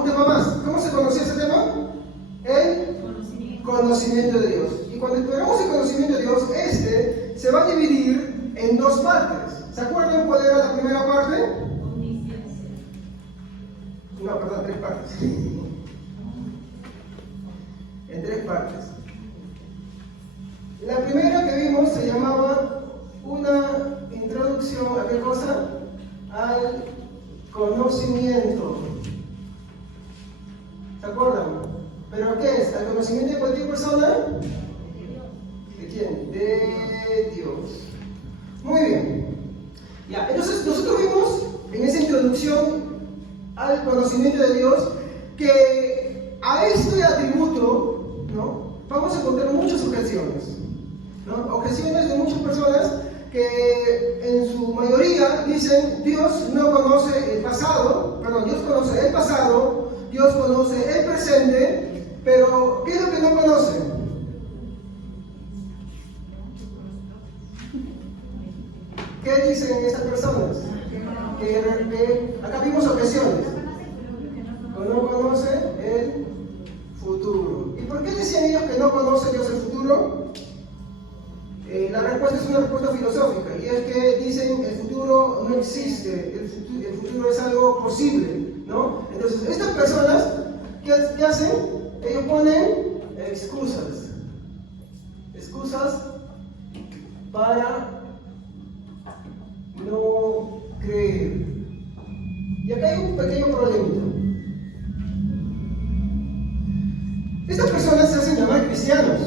un tema más. ¿Cómo se conocía ese tema? El conocimiento de Dios. Y cuando estudiamos el conocimiento de Dios, este se va a dividir en dos partes. ¿Se acuerdan cuál era la primera parte? No, perdón, tres partes. En tres partes. La primera que vimos se llamaba una introducción a qué cosa? Al conocimiento. ¿Se acuerdan? ¿Pero qué es? ¿Al conocimiento de cualquier persona? ¿De quién? De Dios. Muy bien. Ya, entonces nosotros vimos en esa introducción al conocimiento de Dios que a este atributo, ¿no?, vamos a encontrar muchas objeciones, ¿no? Objeciones de muchas personas que en su mayoría dicen Dios no conoce el pasado, perdón, Dios conoce el pasado, Dios conoce el presente, pero ¿qué es lo que no conoce? ¿Qué dicen estas personas? Que acá vimos objeciones. No conoce el futuro. ¿Y por qué decían ellos que no conoce Dios el futuro? La respuesta es una respuesta filosófica, y es que dicen el futuro no existe, el futuro es algo posible, ¿no? Entonces, estas personas, ¿qué hacen? Ellos ponen excusas para no creer. Y acá hay un pequeño problemita. Estas personas se hacen llamar cristianos.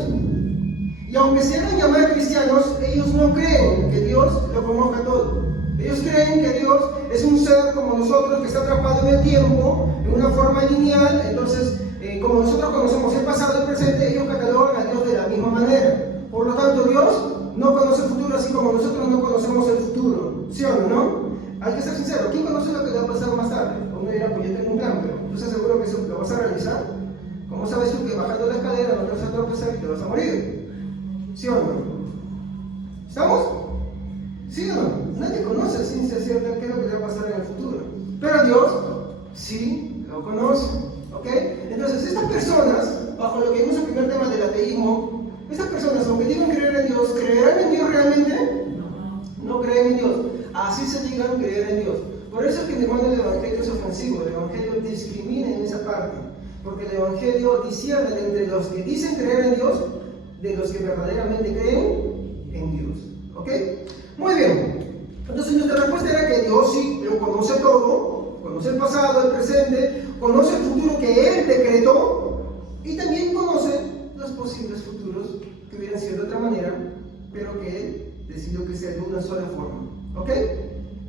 Y aunque se hagan llamar cristianos, ellos no creen que Dios lo conozca todo. Ellos creen que Dios es un ser como nosotros, que está atrapado en el tiempo, en una forma lineal. Entonces, como nosotros conocemos el pasado y el presente, ellos catalogan a Dios de la misma manera. Por lo tanto, Dios no conoce el futuro así como nosotros no conocemos el futuro. ¿Sí o no? Hay que ser sincero. ¿Quién conoce lo que le va a pasar más tarde? Uno dirá, pues yo tengo un plan, pero ¿tú estás seguro que eso lo vas a realizar? ¿Cómo sabes tú que bajando la escalera no te vas a tropezar y te vas a morir? ¿Sí o no? ¿Estamos? ¿Sí o no? Nadie conoce a ciencia cierta qué es lo que le va a pasar en el futuro. Pero Dios sí lo conoce. ¿Ok? Entonces, estas personas, bajo lo que vimos el primer tema del ateísmo, estas personas, aunque digan creer en Dios, ¿creerán en Dios realmente? No creen en Dios. Así se digan creer en Dios. Por eso es que el Evangelio es ofensivo. El Evangelio discrimina en esa parte. Porque el Evangelio discierne entre los que dicen creer en Dios de los que verdaderamente creen en Dios. ¿Ok? Muy bien. Entonces nuestra respuesta era que Dios sí lo conoce todo, conoce el pasado, el presente, conoce el futuro que Él decretó y también conoce los posibles futuros que hubieran sido de otra manera, pero que Él decidió que sea de una sola forma. ¿Ok?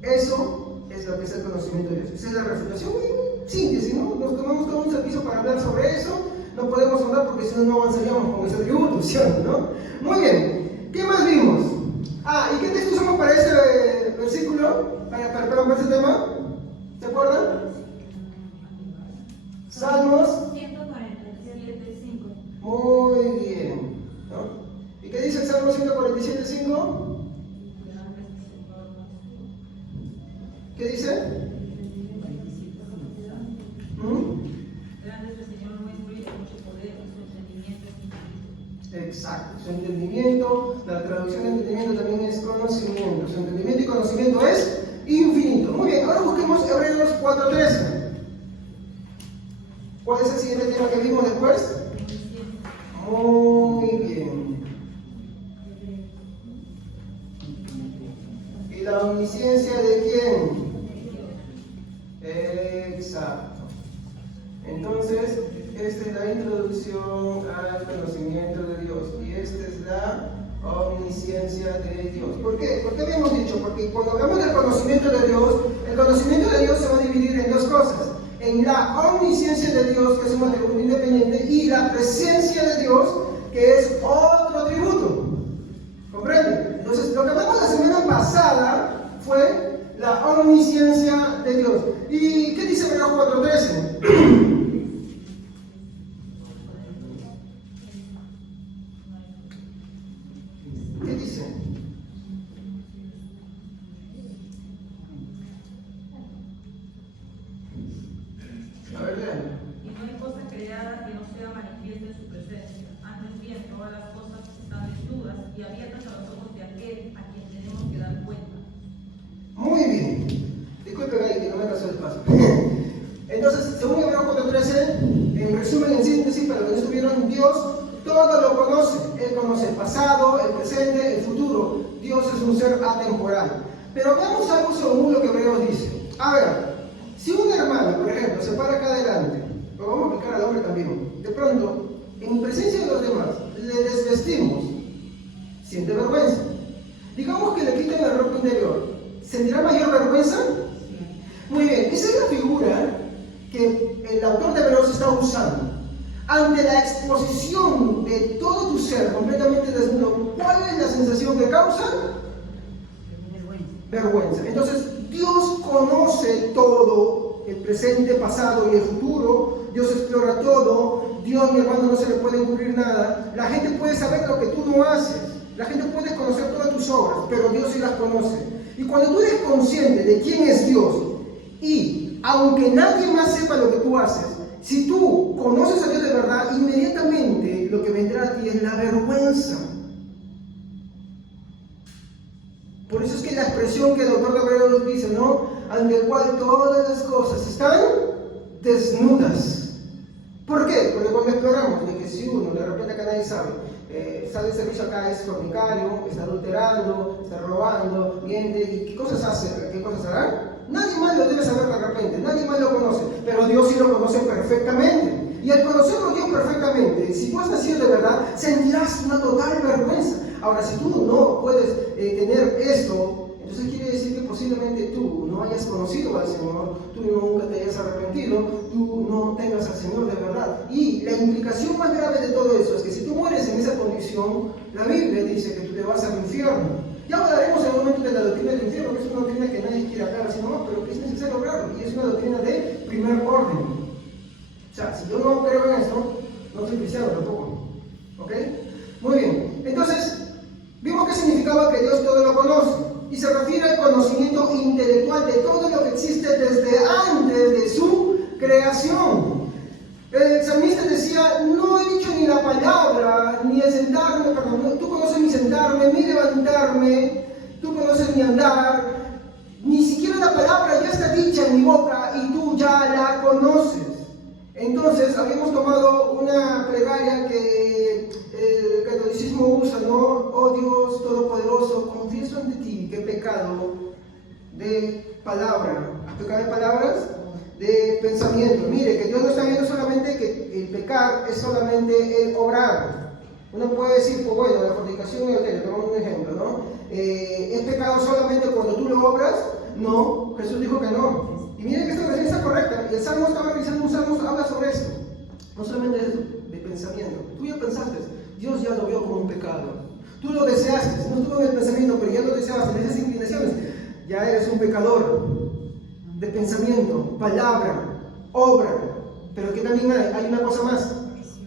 Eso es lo que es el conocimiento de Dios. Esa es la refutación en síntesis, ¿no? Nos tomamos todo un servicio para hablar sobre eso. No podemos hablar porque si no, no avanzaríamos con ese atributo, ¿sí o no? Muy bien. ¿Qué más vimos? ¿Y qué texto usamos para este versículo? Para este tema. ¿Se acuerdan? Salmos 147:5. Muy bien, ¿no? ¿Y qué dice el Salmo 147:5? ¿Qué dice? Grande es el Señor nuestro y de mucho poder, su entendimiento es infinito. Exacto, su entendimiento, la traducción de entendimiento también es conocimiento. Su entendimiento y conocimiento es infinito. Muy bien, ahora busquemos Hebreos 4:13. ¿Cuál es el siguiente tema que vimos después? Muy bien. ¿Y la omnisciencia de quién? Exacto. Entonces, esta es la introducción al conocimiento de Dios y esta es la omnisciencia de Dios. ¿Por qué? ¿Por qué habíamos dicho? Porque cuando hablamos del conocimiento de Dios, el conocimiento de Dios se va a dividir en dos cosas: en la omnisciencia de Dios, que es un atributo independiente, y la presencia de Dios, que es otro atributo. ¿Comprende? Entonces, lo que hablamos la semana pasada fue la omnisciencia de Dios. ¿Y qué dice Hebreos 4:13? ¿Qué dice? A ver, vean. parece, en resumen, en síntesis, para los que no estuvieron, Dios todo lo conoce. Él conoce el pasado, el presente, el futuro. Dios es un ser atemporal. Pero veamos algo según lo que Hebreos dice. A ver, si un hermano, por ejemplo, se para acá adelante, lo vamos a aplicar al hombre también, de pronto, en presencia de los demás, le desvestimos, siente vergüenza. Digamos que le quitan la ropa interior, ¿sentirá mayor vergüenza? Muy bien, esa es la figura que el autor de Hebreos está usando. Ante la exposición de todo tu ser completamente desnudo, ¿cuál es la sensación que causa? Vergüenza. Entonces, Dios conoce todo, el presente, pasado y el futuro. Dios explora todo. Dios, mi hermano, no se le puede encubrir nada. La gente puede saber lo que tú no haces. La gente puede conocer todas tus obras, pero Dios sí las conoce. Y cuando tú eres consciente de quién es Dios, y aunque nadie más sepa lo que tú haces, si tú conoces a Dios de verdad, inmediatamente lo que vendrá a ti es la vergüenza. Por eso es que la expresión que el autor de Hebreos dice, ¿no? Ante el cual todas las cosas están desnudas. ¿Por qué? Porque cuando exploramos de que si uno, de repente acá nadie sabe, está de servicio acá, es fornicario, está adulterando, está robando, miente, ¿y qué cosas hace? ¿Qué cosas hará? Nadie más lo debe saber de repente, nadie más lo conoce, pero Dios sí lo conoce perfectamente. Y al conocerlo Dios perfectamente, si tú has nacido de verdad, sentirás una total vergüenza. Ahora, si tú no puedes tener esto, entonces quiere decir que posiblemente tú no hayas conocido al Señor, tú nunca te hayas arrepentido, tú no tengas al Señor de verdad. Y la implicación más grave de todo eso es que si tú mueres en esa condición, la Biblia dice que tú te vas al infierno. Ya hablaremos en un momento de la doctrina del infierno, que es una doctrina que nadie quiere hablar así nomás, pero que es necesario hablarlo, y es una doctrina de primer orden. O sea, si yo no creo en esto, no soy cristiano tampoco. ¿Ok? Muy bien. Entonces, vimos que significaba que Dios todo lo conoce, y se refiere al conocimiento intelectual de todo lo que existe desde antes de su creación. El salmista decía, no he dicho ni la palabra, ni el sentarme, perdón, tú conoces mi sentarme, mi levantarme, tú conoces mi andar, ni siquiera la palabra ya está dicha en mi boca y tú ya la conoces. Entonces, habíamos tomado una plegaria que el catolicismo usa, ¿no? Oh Dios Todopoderoso, confieso ante ti que he pecado de palabra. ¿Has pecado de palabras? De pensamiento. Mire, que Dios no está viendo solamente que el pecar es solamente el obrar. Uno puede decir, pues bueno, la fornicación y el adulterio, tomamos un ejemplo, ¿no? ¿Es pecado solamente cuando tú lo obras? No, Jesús dijo que no. Y miren que esta versión está correcta. Y el Salmo, estaba revisando un Salmo, habla sobre esto. No solamente de pensamiento. Tú ya pensaste, Dios ya lo vio como un pecado. Tú lo deseaste, no estuvo en el pensamiento, pero ya lo deseabas, en esas inclinaciones. Ya eres un pecador. De pensamiento, palabra, obra, pero que también hay una cosa más,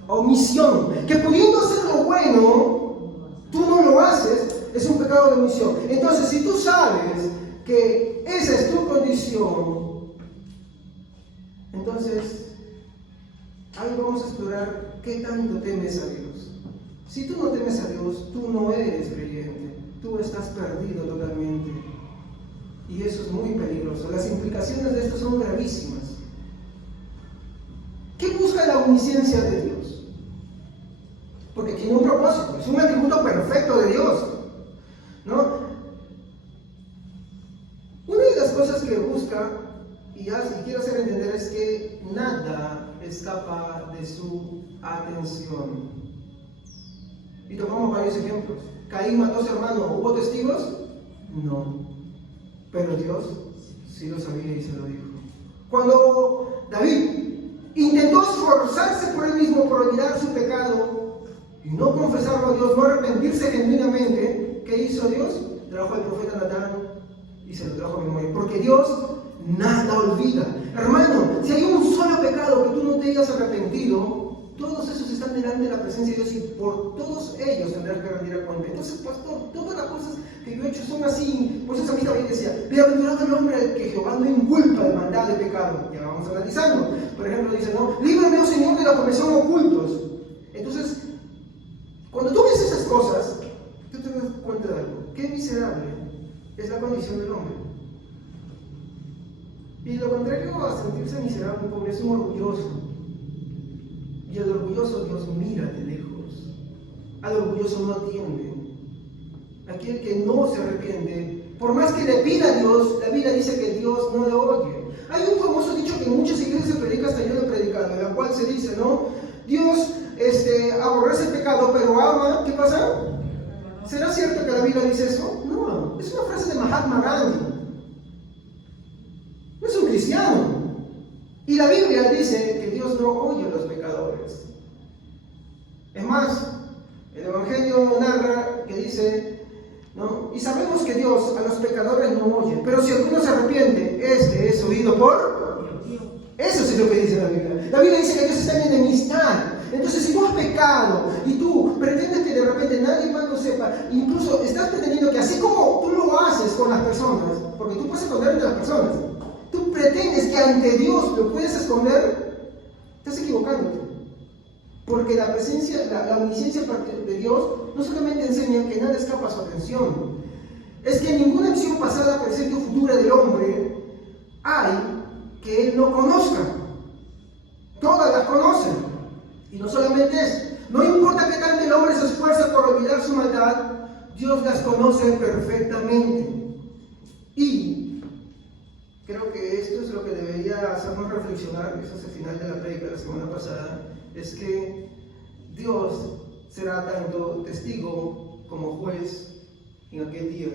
omisión, que pudiendo hacer lo bueno, tú no lo haces, es un pecado de omisión. Entonces, si tú sabes que esa es tu condición, entonces, ahí vamos a explorar qué tanto temes a Dios. Si tú no temes a Dios, tú no eres creyente, tú estás perdido totalmente. Y eso es muy peligroso. Las implicaciones de esto son gravísimas. ¿Qué busca la omnisciencia de Dios? Porque tiene un propósito, es un atributo perfecto de Dios, ¿no? Una de las cosas que busca, y quiero hacer entender, es que nada escapa de su atención. Y tomamos varios ejemplos. Caín mató a su hermano, ¿hubo testigos? No. Pero Dios sí lo sabía y se lo dijo. Cuando David intentó esforzarse por él mismo por olvidar su pecado y no confesarlo a Dios, no arrepentirse genuinamente, ¿qué hizo Dios? Trajo al profeta Natán y se lo trajo a memoria. Porque Dios nada olvida. Hermano, si hay un solo pecado que tú no te hayas arrepentido, todos esos están delante de la presencia de Dios y por todos ellos tendrás que rendir cuenta. Entonces, pastor, todas las cosas que yo he hecho son así. Por eso el salmista bien decía, bienaventurado el hombre al que Jehová no inculpa de maldad de pecado. Ya vamos analizando. Por ejemplo, dice, ¿no? Líbrame, oh Señor, de los que me son ocultos. Entonces, cuando tú ves esas cosas, tú te das cuenta de algo. Qué miserable es la condición del hombre. Y lo contrario a sentirse miserable, pobre, es un orgulloso. Y al orgulloso Dios mira de lejos. Al orgulloso no atiende. Aquel que no se arrepiente, por más que le pida a Dios, la Biblia dice que Dios no le oye. Hay un famoso dicho que en muchas iglesias se predica, hasta yo lo he predicado, en la cual se dice, ¿no? Dios aborrece el pecado, pero ama, ¿qué pasa? ¿Será cierto que la Biblia dice eso? No, es una frase de Mahatma Gandhi. No es un cristiano. Y la Biblia dice que Dios no oye a los pecadores. Es más, el Evangelio narra que dice, ¿no? Y sabemos que Dios a los pecadores no oye, pero si alguno se arrepiente, este es oído por Dios. Eso es lo que dice la Biblia. La Biblia dice que Dios está en enemistad. Entonces, si tú has pecado y tú pretendes que de repente nadie más lo sepa, incluso estás pretendiendo que así como tú lo haces con las personas, porque tú puedes esconder de las personas, tú pretendes que ante Dios lo puedes esconder, estás equivocándote. Porque la presencia, la omnisciencia de Dios no solamente enseña que nada escapa a su atención, es que ninguna acción pasada, presente o futura del hombre hay que él no conozca. Todas las conocen. Y no solamente eso, no importa que tanto el hombre se esfuerce por olvidar su maldad, Dios las conoce perfectamente. Y creo que esto es lo que debería hacernos reflexionar, eso es el final de la prédica de la semana pasada, es que Dios será tanto testigo como juez en aquel día.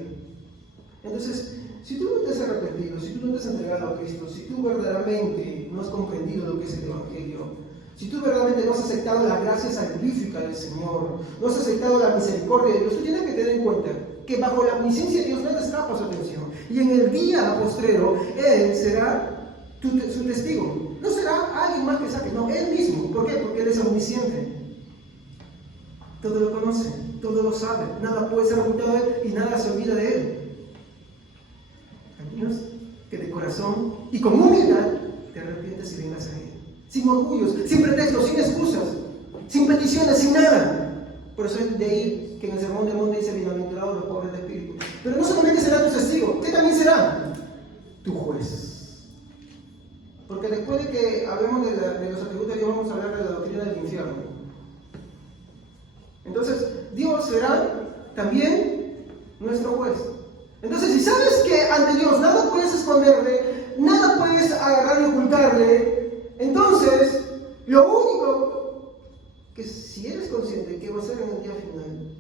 Entonces, si tú no te has arrepentido, si tú no te has entregado a Cristo, si tú verdaderamente no has comprendido lo que es el Evangelio, si tú verdaderamente no has aceptado la gracia salvífica del Señor, no has aceptado la misericordia de Dios, tú tienes que tener en cuenta que bajo la omnisciencia de Dios nada escapa a su atención. Y en el día postrero, Él será su testigo. No será alguien más que saque, no, Él mismo. ¿Por qué? Porque Él es omnisciente. Todo lo conoce, todo lo sabe, nada puede ser ocultado de Él y nada se olvida de Él. Amigos, que de corazón y con humildad te arrepientes y vengas a Él. Sin orgullos, sin pretextos, sin excusas, sin peticiones, sin nada. Por eso es de ahí que en el Sermón del Monte dice: bienaventurados los pobres de espíritu. Pero no solamente será tu testigo, ¿qué también será? Tu juez. Porque después de que hablemos de los atributos de Dios, vamos a hablar de la doctrina del infierno. Entonces, Dios será también nuestro juez. Entonces, si sabes que ante Dios nada puedes esconderle, nada puedes agarrar y ocultarle, entonces, lo único que si eres consciente que va a ser en el día final,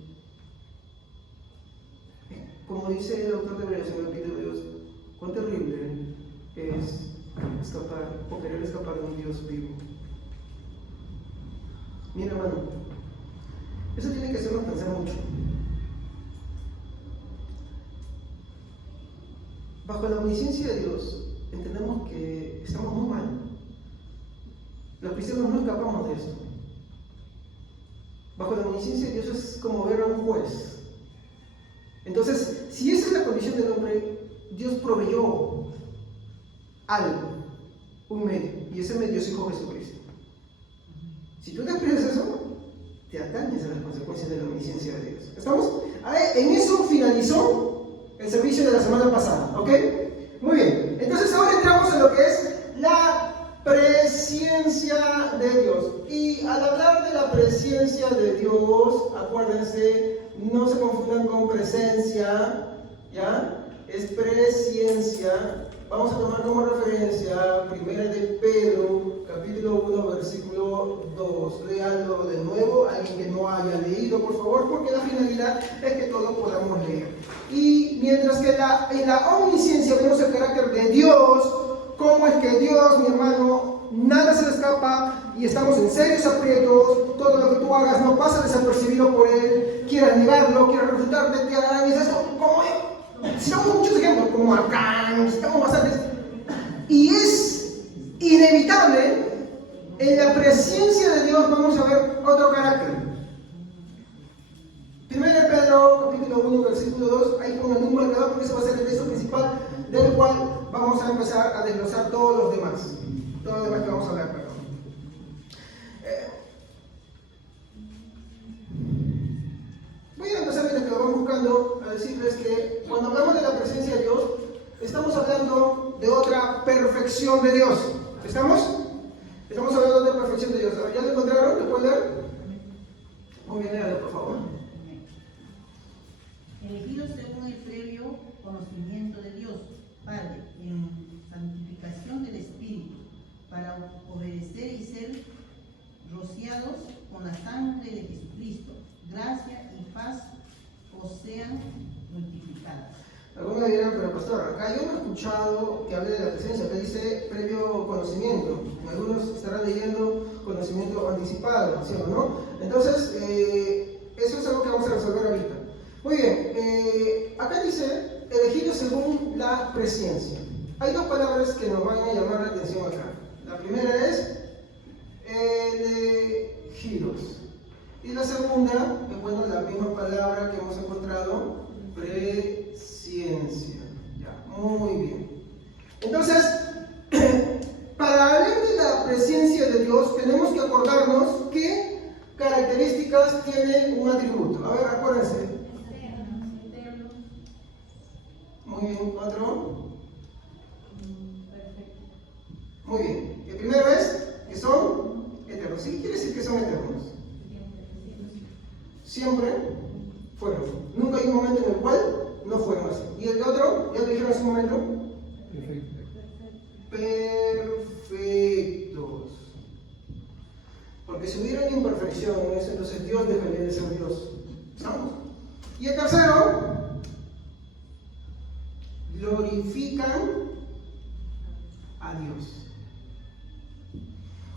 como dice el autor de Hebreos en el capítulo 2, cuán terrible es escapar o querer escapar de un Dios vivo. Mira, hermano, eso tiene que hacernos pensar mucho. Bajo la omnisciencia de Dios, entendemos que estamos muy mal. Los cristianos no escapamos de esto. Bajo la omnisciencia de Dios es como ver a un juez. Entonces, si esa es la condición del hombre, Dios proveyó algo, un medio, y ese medio es Hijo Jesucristo. Si tú desprecias eso, te atañes a las consecuencias de la omnisciencia de Dios. ¿Estamos? En eso finalizó el servicio de la semana pasada, ¿ok? Muy bien. Entonces ahora entramos en lo que es la presencia de Dios. Y al hablar de la presencia de Dios, acuérdense, no se confundan con presencia, ¿ya? Es presencia. Vamos a tomar como referencia 1 de Pedro, capítulo 1, versículo 2. Léalo de nuevo, alguien que no haya leído, por favor, porque la finalidad es que todos podamos leer. Y mientras que en la omnisciencia vemos el carácter de Dios, cómo es que Dios, mi hermano, nada se le escapa y estamos en serios aprietos, todo lo que tú hagas no pasa desapercibido por Él, quieras negarlo, quieras refutarte, te harán y esto, como citamos muchos ejemplos, como Acán, citamos bastantes, y es inevitable, en la presencia de Dios vamos a ver otro carácter. 1 de Pedro, capítulo 1, versículo 2, ahí pongan un marcador porque ese va a ser el texto principal del cual vamos a empezar a desglosar todos los demás. Todo lo demás que vamos a hablar, perdón. Voy a empezar mientras que lo vamos buscando a decirles que cuando hablamos de la presencia de Dios, estamos hablando de otra perfección de Dios. ¿Estamos? Estamos hablando de perfección de Dios. ¿Ya lo encontraron? acá yo no he escuchado que hable de la presencia, que dice previo conocimiento. Algunos estarán leyendo conocimiento anticipado, ¿sí o no? Entonces, eso es algo que vamos a resolver ahorita. Muy bien, acá dice elegidos según la presciencia. Hay dos palabras que nos van a llamar la atención acá. La primera es elegidos. Y la segunda, bueno, la misma palabra que hemos encontrado, presciencia. Ya, muy bien. Entonces, para hablar de la presencia de Dios, tenemos que acordarnos qué características tiene un atributo. A ver, acuérdense. Muy bien, otro. Muy bien. El primero es que son eternos. ¿Sí? Quiere decir que son eternos. Siempre fueron. Nunca hay un momento en el cual no fueron así. ¿Y el otro? ¿Ya lo dijeron hace un momento? Perfectos. Porque si hubiera una imperfección en eso, entonces Dios dejaría de ser Dios. ¿Estamos? Y el tercero, glorifican a Dios.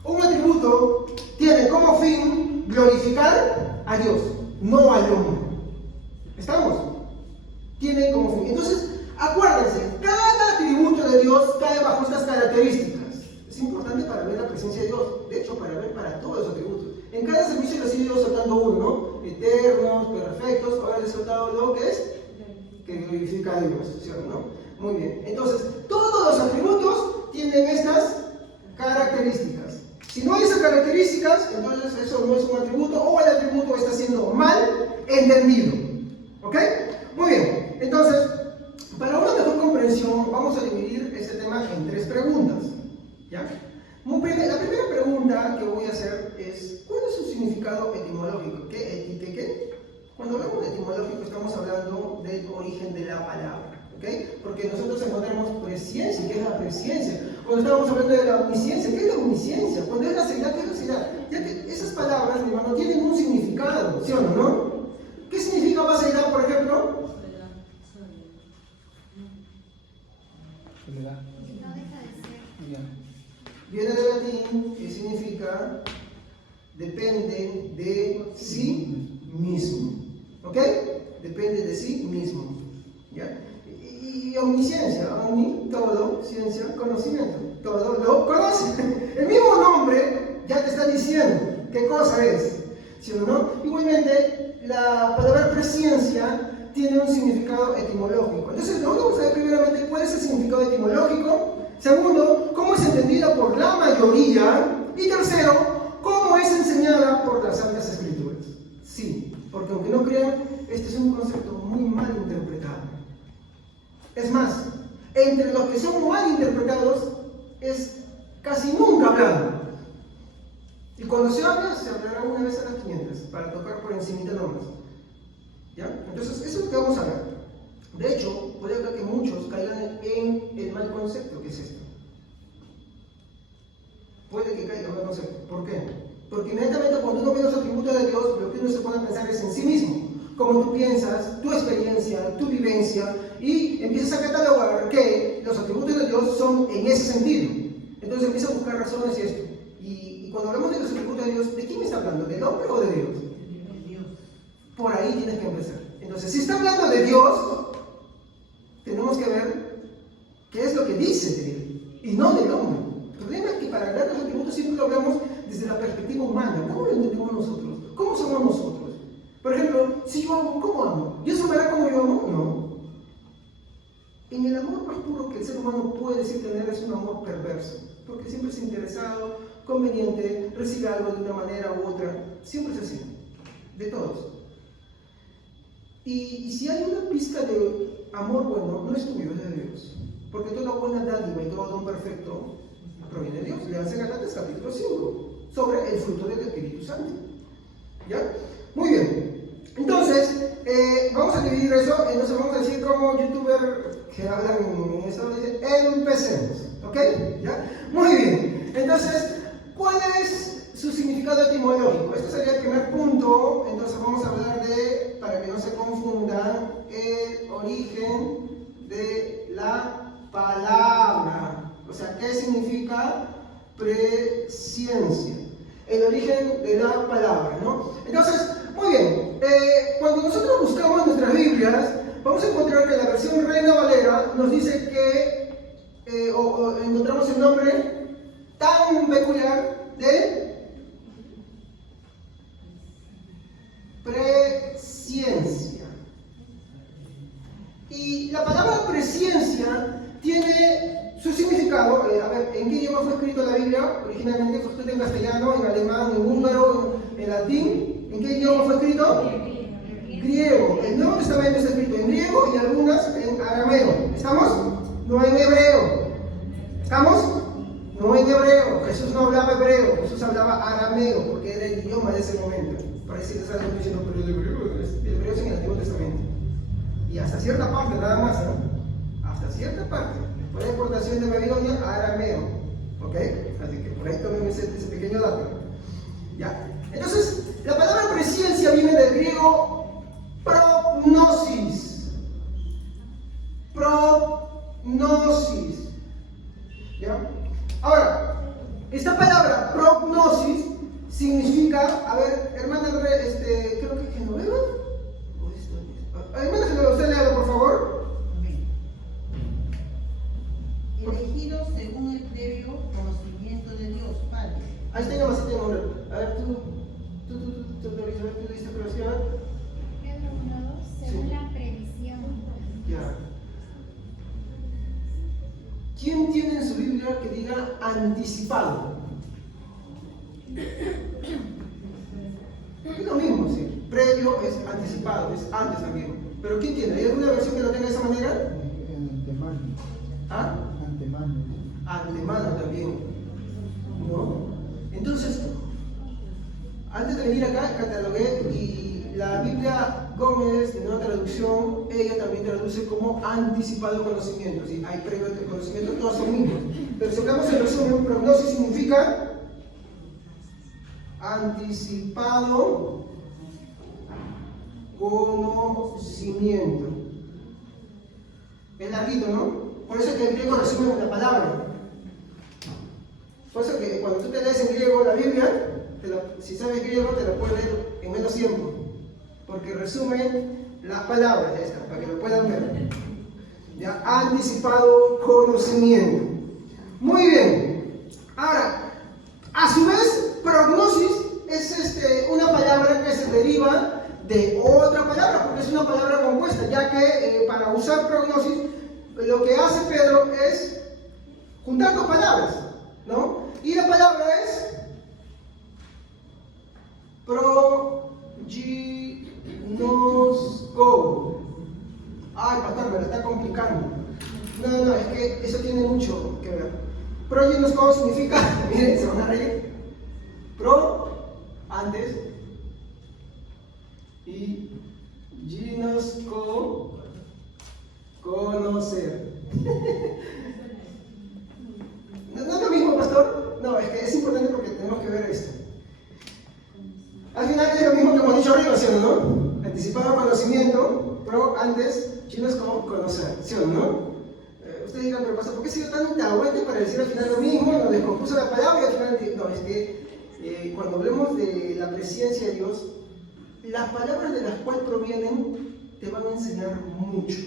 Un atributo tiene como fin glorificar a Dios, no al hombre. ¿Estamos? Tiene como fin. Entonces, acuérdense, cada atributo de Dios cae bajo estas características. Es importante para ver la presencia de Dios, de hecho, para ver para todos los atributos. En cada servicio les he ido soltando uno, eternos, perfectos. Ahora les he soltado lo que es que glorifica a Dios, ¿sí o no? Muy bien. Entonces, todos los atributos tienen estas características. Si no hay esas características, entonces eso no es un atributo o el atributo está siendo mal entendido. ¿Ok? Muy bien. Entonces, para una mejor comprensión, vamos a dividir este tema en 3 preguntas. ¿Ya? La primera pregunta que voy a hacer es, ¿cuál es su significado etimológico? ¿Qué? Cuando hablamos de etimológico estamos hablando del origen de la palabra. ¿Okay? Porque nosotros encontramos presciencia. ¿Qué es la presciencia? Cuando estábamos hablando de la omnisciencia, ¿qué es la omnisciencia? Cuando es la ceguidad, ¿qué es la ceguidad? Ya que esas palabras, mi hermano, tienen un significado, ¿sí o no? ¿Qué significa vaciedad, por ejemplo? Soledad. No deja de ser. Viene del latín, que significa depende de sí mismo. ¿Ok? Depende de sí mismo. ¿Ya? Y omnisciencia, omni, todo, ciencia, conocimiento, todo lo conoce. El mismo nombre ya te está diciendo qué cosa es, ¿sí o no? Igualmente, la palabra presciencia tiene un significado etimológico. Entonces, vamos a ver primeramente cuál es el significado etimológico. Segundo, cómo es entendida por la mayoría. Y tercero, cómo es enseñada por las Santas Escrituras. Sí, porque aunque no crean, este es un concepto muy mal interpretado. Es más, entre los que son mal interpretados es casi nunca hablado. Y cuando se habla, se hablará una vez a las 500, para tocar por encimita nomás. ¿Ya? Entonces, eso es lo que vamos a ver. De hecho, puede ser que muchos caigan en el mal concepto que es esto. Puede que caiga en el mal concepto. ¿Por qué? Porque inmediatamente cuando uno ve los atributos de Dios, lo que uno se pone a pensar es en sí mismo. Como tú piensas, tu experiencia, tu vivencia, y empiezas a catalogar que los atributos de Dios son en ese sentido. Entonces empiezas a buscar razones y esto. Y cuando hablamos de los atributos de Dios, ¿de quién está hablando? ¿Del hombre o de Dios? De Dios. Por ahí tienes que empezar. Entonces, si está hablando de Dios, tenemos que ver qué es lo que dice de Él, y no del hombre. El problema es que para hablar de los atributos siempre lo hablamos desde la perspectiva humana. ¿Cómo lo entendemos nosotros? ¿Cómo somos nosotros? Por ejemplo, si yo amo, ¿cómo amo? ¿Dios sabrá cómo yo amo? No. En el amor más puro que el ser humano puede decir tener es un amor perverso, porque siempre es interesado, conveniente, recibe algo de una manera u otra. Siempre es así, de todos. Y si hay una pizca de amor bueno, no es tuyo, es de Dios. Porque toda buena dádiva y todo don perfecto proviene de Dios. Leanse Gálatas capítulo 5, sobre el fruto del Espíritu Santo. ¿Ya? Muy bien. Entonces, vamos a dividir eso. Entonces vamos a decir como youtuber que hablan en eso, dice, empecemos. ¿Ok? ¿Ya? Muy bien. Entonces, ¿cuál es su significado etimológico? Este sería el primer punto. Entonces vamos a hablar de, para que no se confunda, el origen de la palabra. O sea, ¿qué significa presciencia? El origen de la palabra, ¿no? Entonces, muy bien, cuando nosotros buscamos nuestras Biblias, vamos a encontrar que la versión Reina Valera nos dice que, o encontramos el nombre tan peculiar de presciencia. Y la palabra presciencia tiene su significado. A ver, ¿en qué idioma fue escrito la Biblia? Originalmente fue escrito en castellano, en alemán, en húngaro, en latín. ¿En qué idioma fue escrito? Griego. El Nuevo Testamento está escrito en griego y algunas en arameo. ¿Estamos? No en hebreo. ¿Estamos? No en hebreo. Jesús no hablaba hebreo, Jesús hablaba arameo, porque era el idioma de ese momento. Parece que estás diciendo, pero el hebreo es en el Antiguo Testamento. Y hasta cierta parte, nada más, ¿no? Hasta cierta parte. Después de la exportación de Babilonia, arameo. ¿Ok? Así que por ahí tomen ese pequeño dato. Ya. Entonces, la palabra presciencia viene del griego prognosis. Prognosis. ¿Ya? Ahora, esta palabra prognosis significa, a ver, hermana, creo que Genoveva. Hermana Genoveva, usted léalo, por favor. Elegidos según el previo conocimiento de Dios, Padre. Ahí está nomás, ahí tengo. A ver, tú dices creación. Pedro 1:2, según la previsión. Ya. ¿Quién tiene en su Biblia que diga anticipado? Es lo mismo, sí. Previo es anticipado, es antes también. Pero ¿quién tiene? ¿Hay alguna versión que lo tenga de esa manera? Antemano. ¿Ah? Antemano. Antemano también. ¿No? Entonces, antes de venir acá, catalogué y la Biblia Gómez, de nueva traducción, ella también traduce como anticipado conocimiento. ¿Sí? Hay previo conocimiento, todos son mismos. Pero si hablamos en resumen, prognosis significa anticipado conocimiento. Es larguito, ¿no? Por eso es que en griego resume la palabra. Por eso que cuando tú te lees en griego la Biblia, si sabes griego te la puedes leer en menos tiempo. Porque resume las palabras, ya está, para que lo puedan ver. Ya, anticipado conocimiento. Muy bien. Ahora, a su vez, prognosis es una palabra que se deriva de otra palabra, porque es una palabra compuesta, ya que para usar prognosis, lo que hace Pedro es juntar dos palabras, ¿no? Y la palabra es prognosco. Ay, pastor, me lo está complicando. No, es que eso tiene mucho que ver. Prognosco significa, miren, se van a reír. Pro, antes, y ginosco, conocer. ¿No es lo mismo, pastor? No, es que es importante porque tenemos que ver esto. Al final es lo mismo que hemos dicho arriba, ¿sí o no? Anticipado conocimiento, pro, antes, ginosco, conocer, ¿sí o no? Ustedes dirán, pero pastor, ¿por qué sigue tan tahuente para decir al final lo mismo? Nos descompuso la palabra y al final... No, es que cuando hablemos de la presencia de Dios, las palabras de las cuales provienen te van a enseñar mucho,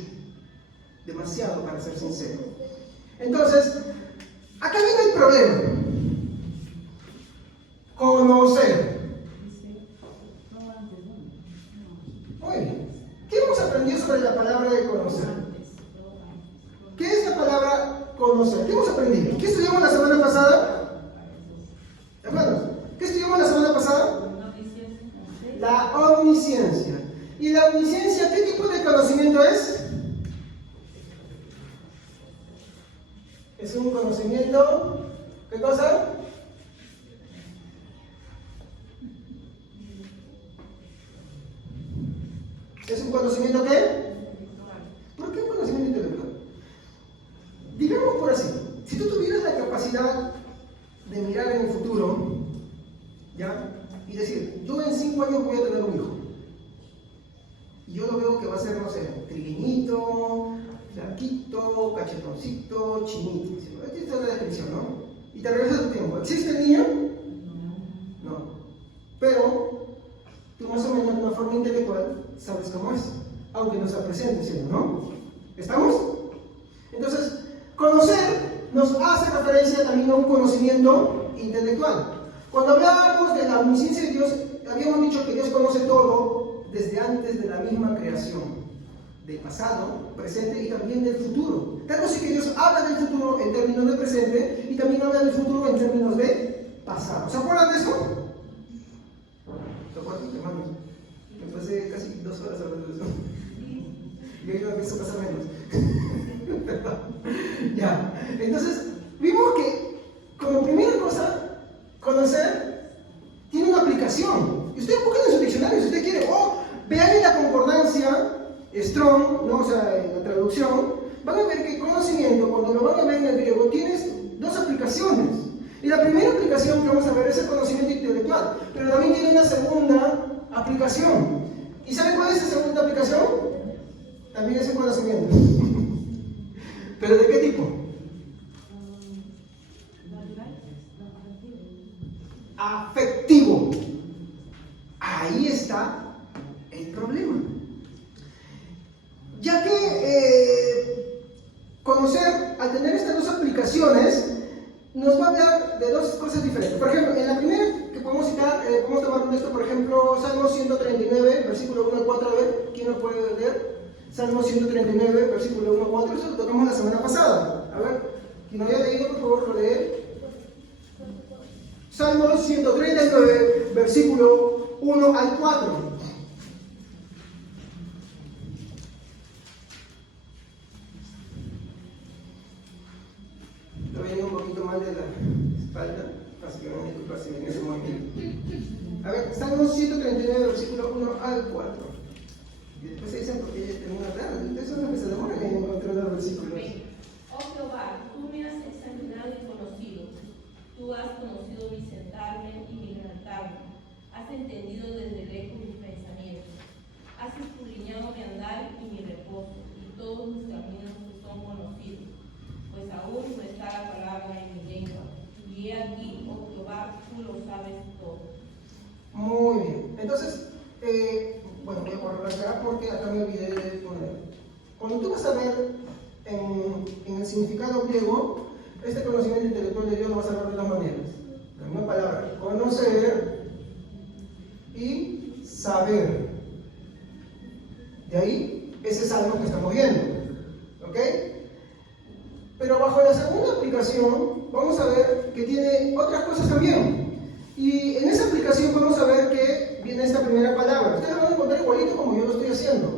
demasiado para ser sincero. Entonces, acá viene el problema. Conocer. Muy bien. ¿Qué hemos aprendido sobre la palabra de conocer? ¿Qué es la palabra conocer? ¿Qué hemos aprendido? ¿Qué estudiamos la semana pasada? Hermanos, ¿qué estudiamos la semana pasada? La omnisciencia. ¿Y la omnisciencia qué tipo de conocimiento es? Es un conocimiento, ¿qué cosa? ¿Es un conocimiento qué? ¿Por qué un conocimiento intelectual? Digamos por así, si tú tuvieras la capacidad de mirar en el futuro, ¿ya? Y decir, yo en 5 años voy a tener un hijo. Y yo lo veo que va a ser, no sé, trigueñito, flaquito, cachetoncito, chinito. Esta es la descripción, ¿no? Y te regresas a tu tiempo. ¿Existe el niño? No. Pero tú más o menos de una forma intelectual sabes cómo es, aunque no se presente, ¿sí? ¿No? ¿Estamos? Entonces, conocer nos hace referencia también a un conocimiento intelectual. Cuando hablábamos de la omnisciencia de Dios, habíamos dicho que Dios conoce todo desde antes de la misma creación, del pasado, presente y también del futuro. Tanto así que Dios habla del futuro en términos de presente y también habla del futuro en términos de pasado. ¿Se acuerdan de eso? ¿Se acuerdan, hermanos? Me pasé casi 2 horas hablando de eso. Y hoy no empiezo a pasar menos. Ya. Entonces, vimos que como primera cosa, conocer tiene una aplicación. Y ustedes buscan en su diccionario si usted quiere, o vean en la concordancia Strong, ¿no? O sea, en la traducción, van a ver que conocimiento, cuando lo van a ver en el griego, tiene 2 aplicaciones. Y la primera aplicación que vamos a ver es el conocimiento intelectual, pero también tiene una segunda aplicación. ¿Y saben cuál es esa segunda aplicación? También es el conocimiento. ¿Pero de qué tipo? Afectivo. Ahí está el problema. Ya que conocer, al tener estas 2 aplicaciones, nos va a hablar de 2 cosas diferentes. Por ejemplo, en la primera que podemos citar, podemos tomar un texto, por ejemplo, Salmo 139, versículo 1 al 4, a ver, ¿quién lo puede leer? Salmo 139, versículo 1 al 4, eso lo tocamos la semana pasada. A ver, quien no haya leído, por favor, lo lee. Salmo 139, versículo 1 al 4. Estoy viendo un poquito mal de la espalda, así que me voy a disculpar si en ese momento. A ver, Salmo 139, versículo 1 al 4. Y después se dicen porque ella tengo una rara, ustedes son los que se demoran en encontrar los versículos. Oh Jehová, tú me has examinado y conocido. Tú has conocido mi sentarme y mi levantarme. Has entendido desde lejos mis pensamientos. Has escudriñado mi andar y mi reposo, y todos mis caminos te son conocidos. Pues aún no está la palabra en mi lengua. Y he aquí, oh Jehová, tú lo sabes todo. Muy bien. Entonces, bueno, voy a borrar acá porque acá me olvidé de poner. Cuando tú vas a ver en el significado griego, este conocimiento intelectual de Dios lo vas a ver de 2 maneras. La misma palabra, conocer y saber. De ahí, ese salmo que estamos viendo. ¿Ok? Pero bajo la segunda aplicación, vamos a ver que tiene otras cosas también. Y en esa aplicación vamos a ver que viene esta primera palabra. Ustedes lo van a encontrar igualito como yo lo estoy haciendo.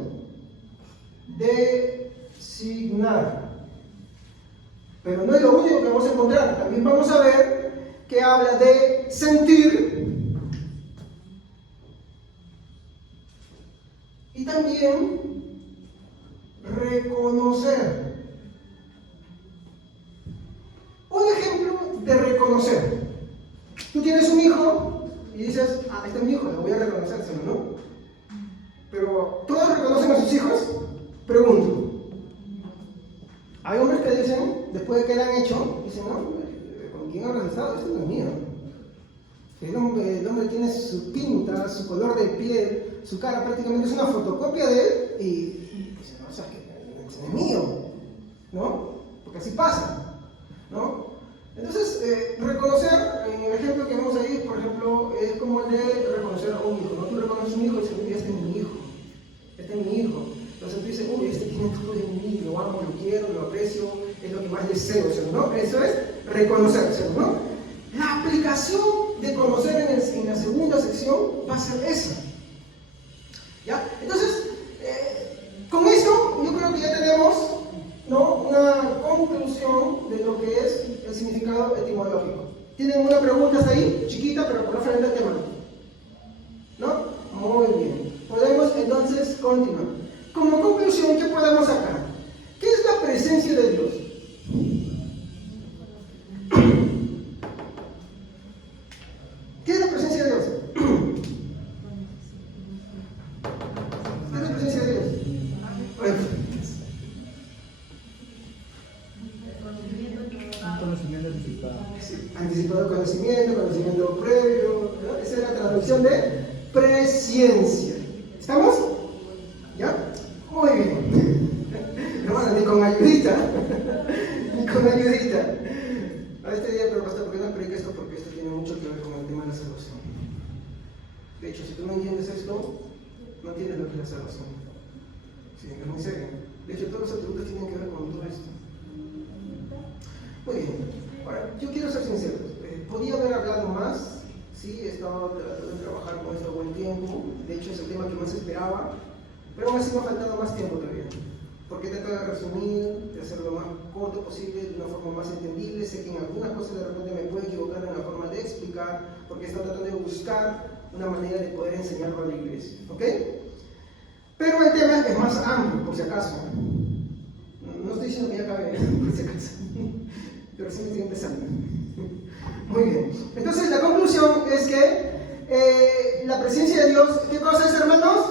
Designar. Pero no es lo único que vamos a encontrar. También vamos a ver que habla de sentir y también reconocer. Un ejemplo de reconocer. Tú tienes un hijo y dices, este es mi hijo, lo voy a reconocérselo, ¿no? Pero, ¿todos reconocen a sus hijos? Pregunto. Hay hombres que dicen, después de que lo han hecho, dicen, no, ¿con quién habrás estado? Este no es mío. El hombre tiene su pinta, su color de piel, su cara prácticamente es una fotocopia de él y dicen, no, o sea, que este no es mío, ¿no? Porque así pasa, ¿no? Entonces, reconocer, en el ejemplo que vemos ahí, por ejemplo, es como el de reconocer a un hijo, ¿no? Tú reconoces a un hijo y dices, uy, este es mi hijo, este es mi hijo. Entonces tú dices, uy, este tiene todo de mí, lo amo, lo quiero, lo aprecio, es lo que más deseo, ¿no? Eso es reconocerse, ¿no? La aplicación de conocer en la segunda sección va a ser esa. ¿Ya? Entonces, con esto yo creo que ya tenemos, ¿no?, una conclusión de lo que es el significado etimológico. ¿Tienen una pregunta hasta ahí? Chiquita, pero por frente al tema. ¿No? Muy bien. Podemos entonces continuar. Como conclusión, ¿qué podemos sacar? ¿Qué es la presencia de Dios? ¿Qué es la presencia de Dios? ¿Qué es la presencia de Dios? Bueno, Anticipado conocimiento previo, ¿no? Esa es la traducción de presciencia. ¿Estamos? ¿Ya? Muy bien. Hermano, ni con ayudita. Ni con ayudita. A este día, pero pastor, ¿por qué no predica esto? Porque esto tiene mucho que ver con el tema de la salvación. De hecho, si tú no entiendes esto, no entiendes lo que es la salvación. Sí, es muy serio. De hecho, todos los atributos tienen que ver con todo esto. Muy bien. Ahora, yo quiero ser sincero. Podía haber hablado más. Sí, he estado tratando de trabajar con esto buen tiempo. De hecho, es el tema que más esperaba. Pero aún así me ha faltado más tiempo todavía. Porque he tratado de resumir, de hacerlo lo más corto posible, de una forma más entendible. Sé que en algunas cosas de repente me puedo equivocar en la forma de explicar, porque he estado tratando de buscar una manera de poder enseñarlo a la iglesia. ¿Ok? Pero el tema es más amplio, por si acaso. No estoy diciendo que ya acabe, por si acaso. Pero sí me estoy empezando. Muy bien. Entonces, la conclusión es que la presencia de Dios, ¿qué cosa es, hermanos?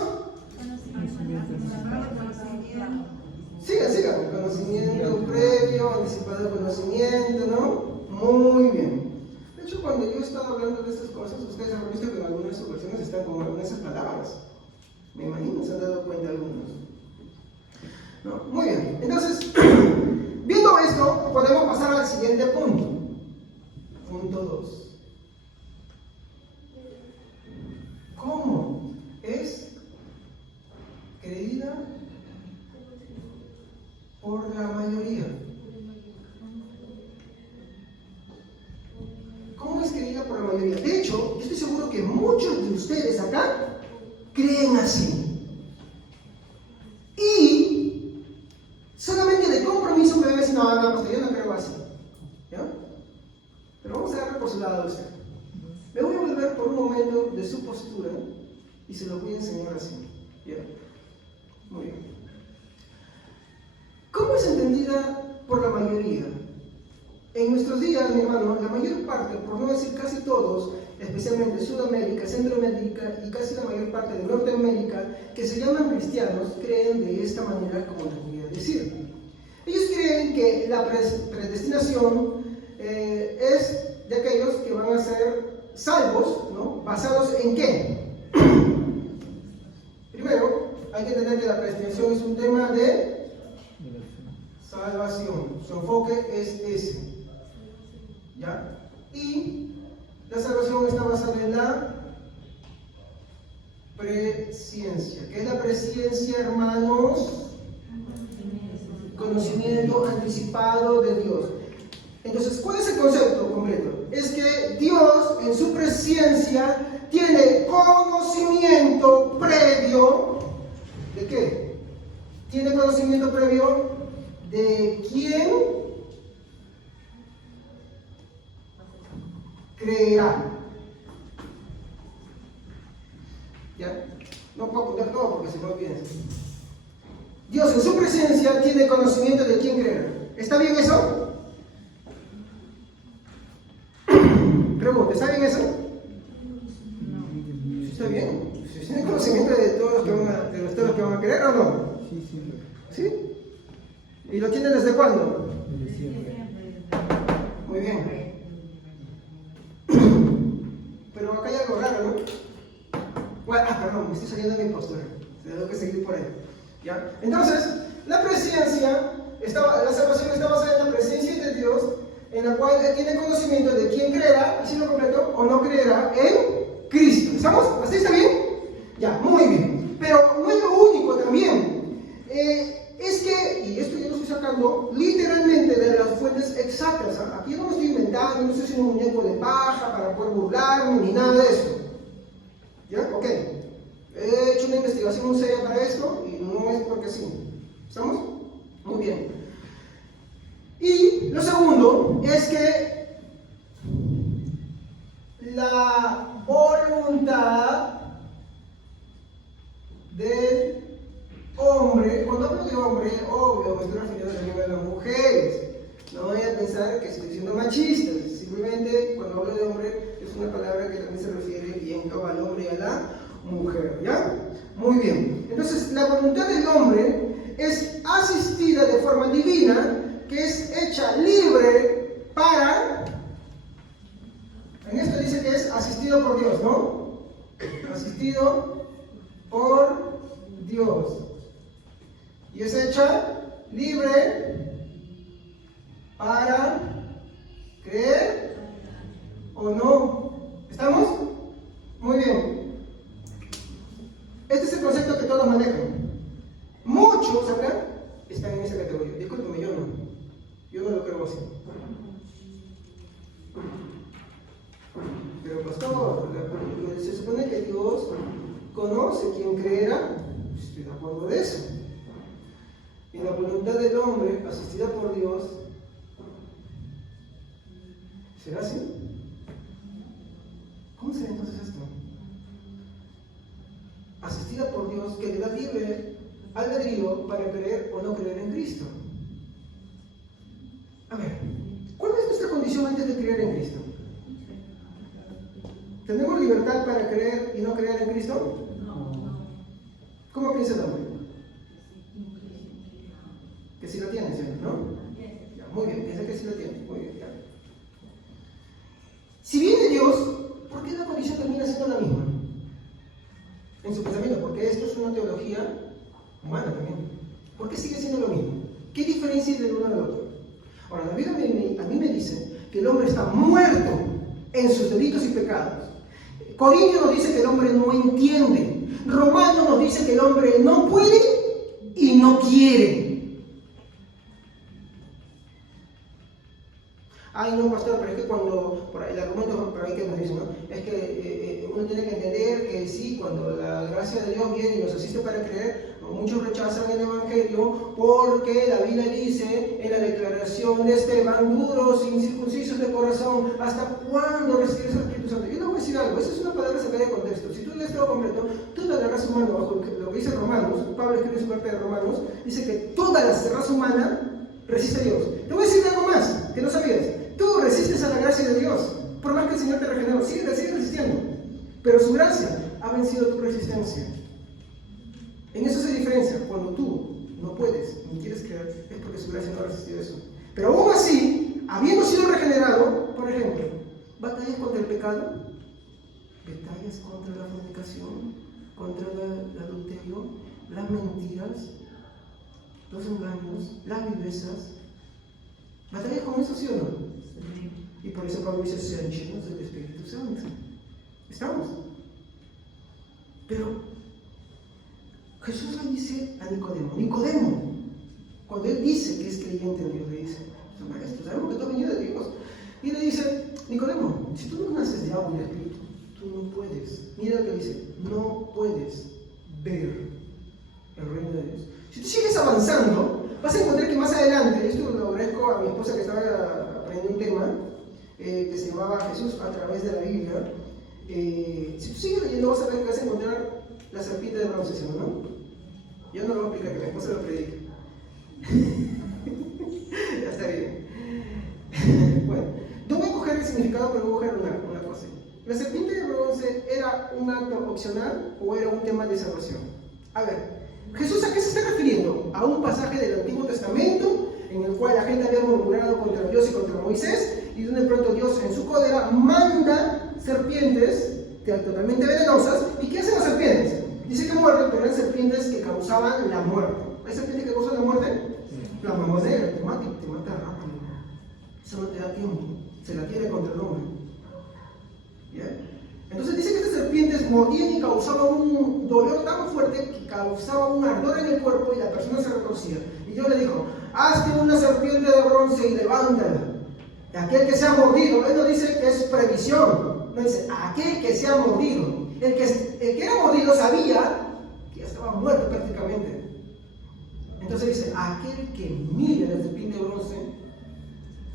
Sigan. Conocimiento previo, anticipado conocimiento, ¿no? Muy bien. De hecho, cuando yo he estado hablando de estas cosas, ustedes han visto que en algunas ocasiones están como algunas esas palabras. Me imagino, se han dado cuenta algunos. ¿No? Muy bien. Entonces, viendo esto, podemos pasar al siguiente punto. Punto 2. ¿Cómo es creída por la mayoría? ¿Cómo es creída por la mayoría? De hecho, yo estoy seguro que muchos de ustedes acá creen así. Y solamente de compromiso me debe decir, no, pues yo no creo así. ¿Ya? Pero vamos a darle por su lado a usted. Me voy a volver por un momento de su postura y se lo voy a enseñar así. ¿Ya? Muy bien. ¿Cómo es entendida por la mayoría? En nuestros días, mi hermano, la mayor parte, por no decir casi todos, especialmente Sudamérica, Centroamérica y casi la mayor parte de Norteamérica, que se llaman cristianos, creen de esta manera como les voy a decir. Ellos creen que la predestinación es de aquellos que van a ser salvos, ¿no? ¿Basados en qué? Primero, hay que entender que la predestinación es un tema de salvación. Su enfoque es ese. ¿Ya? Y la salvación está basada en la presciencia. ¿Qué es la presciencia, hermanos? Conocimiento anticipado de Dios. Entonces, ¿cuál es el concepto completo? Es que Dios en su presciencia tiene conocimiento previo. ¿De qué? Tiene conocimiento previo de quién creerá. ¿Ya? No puedo apuntar todo porque se me olvida. Dios en su presencia tiene conocimiento de quién creerá. ¿Está bien eso? Pregunta, ¿está bien eso? No. ¿Está bien? ¿Tiene conocimiento de todos los que van a creer o no? ¿Sí? ¿Y lo tienen desde cuándo? Muy bien. Pero acá hay algo raro, ¿no? Bueno, perdón, me estoy saliendo de mi postura. Tengo que seguir por ahí. ¿Ya? Entonces, la presencia, la salvación está basada en la presencia de Dios, en la cual Él tiene conocimiento de quién creerá, así lo completo, o no creerá en Cristo. ¿Estamos? ¿Así está bien? Ya, muy bien. Pero no es lo único también. Es que, y esto yo lo estoy sacando literalmente de las fuentes exactas. Aquí no me estoy inventando, no estoy haciendo un muñeco de paja para poder burlarme ni nada de eso. ¿Ya? Ok. He hecho una investigación muy seria para esto y no es porque sí. ¿Estamos? Muy bien. Y lo segundo es que la voluntad del hombre, cuando hablo de hombre, obvio, me estoy refiriendo también a las mujeres. No voy a pensar que estoy siendo machista. Simplemente, cuando hablo de hombre, es una palabra que también se refiere bien al hombre y a la mujer. ¿Ya? Muy bien. Entonces, la voluntad del hombre es asistida de forma divina, que es hecha libre para para creer o no. ¿Estamos? Muy bien. Este es el concepto que todos manejan. Muchos acá están en esa categoría. Discúlpeme, yo no lo creo así. Pero pastor, se supone que Dios conoce quién creerá. Estoy de acuerdo de eso. Y la voluntad del hombre, asistida por Dios, ¿será así? ¿Cómo será entonces esto? Asistida por Dios, que le da libre albedrío para creer o no creer en Cristo. A ver, ¿cuál es nuestra condición antes de creer en Cristo? ¿Tenemos libertad para creer y no creer en Cristo? ¿Cómo piensa el hombre? Que sí la tiene, señor, ¿no? Ya, muy bien, piensa que sí la tiene. Muy bien, ya. Si viene Dios, ¿por qué la condición termina siendo la misma? En su pensamiento, porque esto es una teología humana también. ¿Por qué sigue siendo lo mismo? ¿Qué diferencia hay del uno al otro? Ahora, la Biblia a mí me dice que el hombre está muerto en sus delitos y pecados. Corintios nos dice que el hombre no entiende. Romanos nos dice que el hombre no puede y no quiere. Ay, no, pastor, pero es que cuando, por ahí, el argumento por ahí que nos dice, ¿no? Es que uno tiene que entender que sí, cuando la gracia de Dios viene y nos asiste para creer, muchos rechazan el Evangelio porque la Biblia dice en la declaración de Esteban, duros, incircuncisos de corazón, ¿hasta cuándo recibirás el Espíritu Santo? Yo les voy a decir algo, esa es una palabra sacada de contexto. Si tú lees todo completo, toda la raza humana, bajo lo que dice Romanos, Pablo escribe en su carta de Romanos, dice que toda la raza humana resiste a Dios. Te voy a decir algo más, que no sabías. Tú resistes a la gracia de Dios, por más que el Señor te regeneró, sigue resistiendo, pero su gracia ha vencido tu resistencia. En eso se diferencia. Cuando tú no puedes ni quieres creer, es porque su gracia no ha resistido eso. Pero aún así, habiendo sido regenerado, por ejemplo, batallas contra el pecado, batallas contra la fornicación, contra el adulterio, las mentiras, los engaños, las vivezas. ¿Batallas con eso, sí o no? Y por eso Pablo dice, sean llenos del Espíritu Santo. ¿Estamos? Pero Jesús le dice a Nicodemo, cuando él dice que es creyente en Dios, le dice, maestro, sabemos que tú has venido de Dios. Y le dice, Nicodemo, si tú no naces de agua y de Espíritu, tú no puedes. Mira lo que dice, no puedes ver el reino de Dios. Si tú sigues avanzando, vas a encontrar que más adelante, esto lo agradezco a mi esposa que estaba aprendiendo un tema que se llamaba Jesús a través de la Biblia. Si tú sigues leyendo, vas a ver que vas a encontrar la serpiente de bronce, ¿sí, no? Yo no lo voy a explicar, que mi esposa lo predica. Ya está bien. Bueno, no voy a coger el significado, pero voy a coger una cosa. ¿La serpiente de bronce era un acto opcional o era un tema de salvación? A ver, ¿Jesús a qué se está refiriendo? A un pasaje del Antiguo Testamento en el cual la gente había murmurado contra Dios y contra Moisés, y de pronto Dios en su cólera manda serpientes totalmente venenosas. ¿Y qué hacen las serpientes? Dice que muerden, pero eran serpientes que causaban la muerte. ¿Hay serpientes que causan la muerte? La mamá negra te mata rápido. Eso no te da tiempo. Se la tiene contra el hombre. ¿Yeah? Entonces dice que estas serpientes mordían y causaban un dolor tan fuerte que causaba un ardor en el cuerpo y la persona se retorcía. Y Dios le dijo, hazte una serpiente de bronce y levántala. Aquel que se ha mordido, él no dice que es previsión, no dice aquel que se ha mordido. El que era mordido sabía que ya estaba muerto prácticamente. Entonces dice, aquel que mire la serpiente de bronce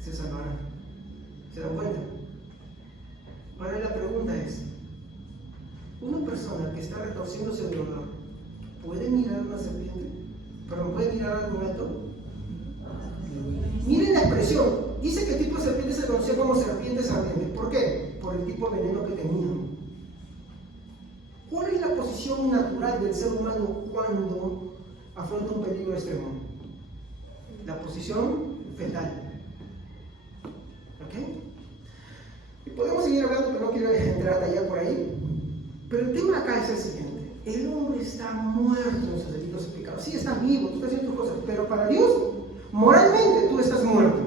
se salvará. ¿Se dan cuenta? Ahora la pregunta es, ¿una persona que está retorciéndose de dolor puede mirar una serpiente? ¿Pero puede mirar algo alto? Miren la expresión. Dice que el tipo de serpiente se conocía como serpientes ardientes. ¿Por qué? Por el tipo de veneno que tenían. ¿Cuál es la posición natural del ser humano cuando afronta un peligro extremo? La posición fetal. ¿Ok? Y podemos seguir hablando, pero no quiero entrar a tallar por ahí. Pero el tema acá es el siguiente. El hombre está muerto en sus delitos y pecados. Sí, está vivo, tú estás haciendo tus cosas, pero para Dios, moralmente, tú estás muerto.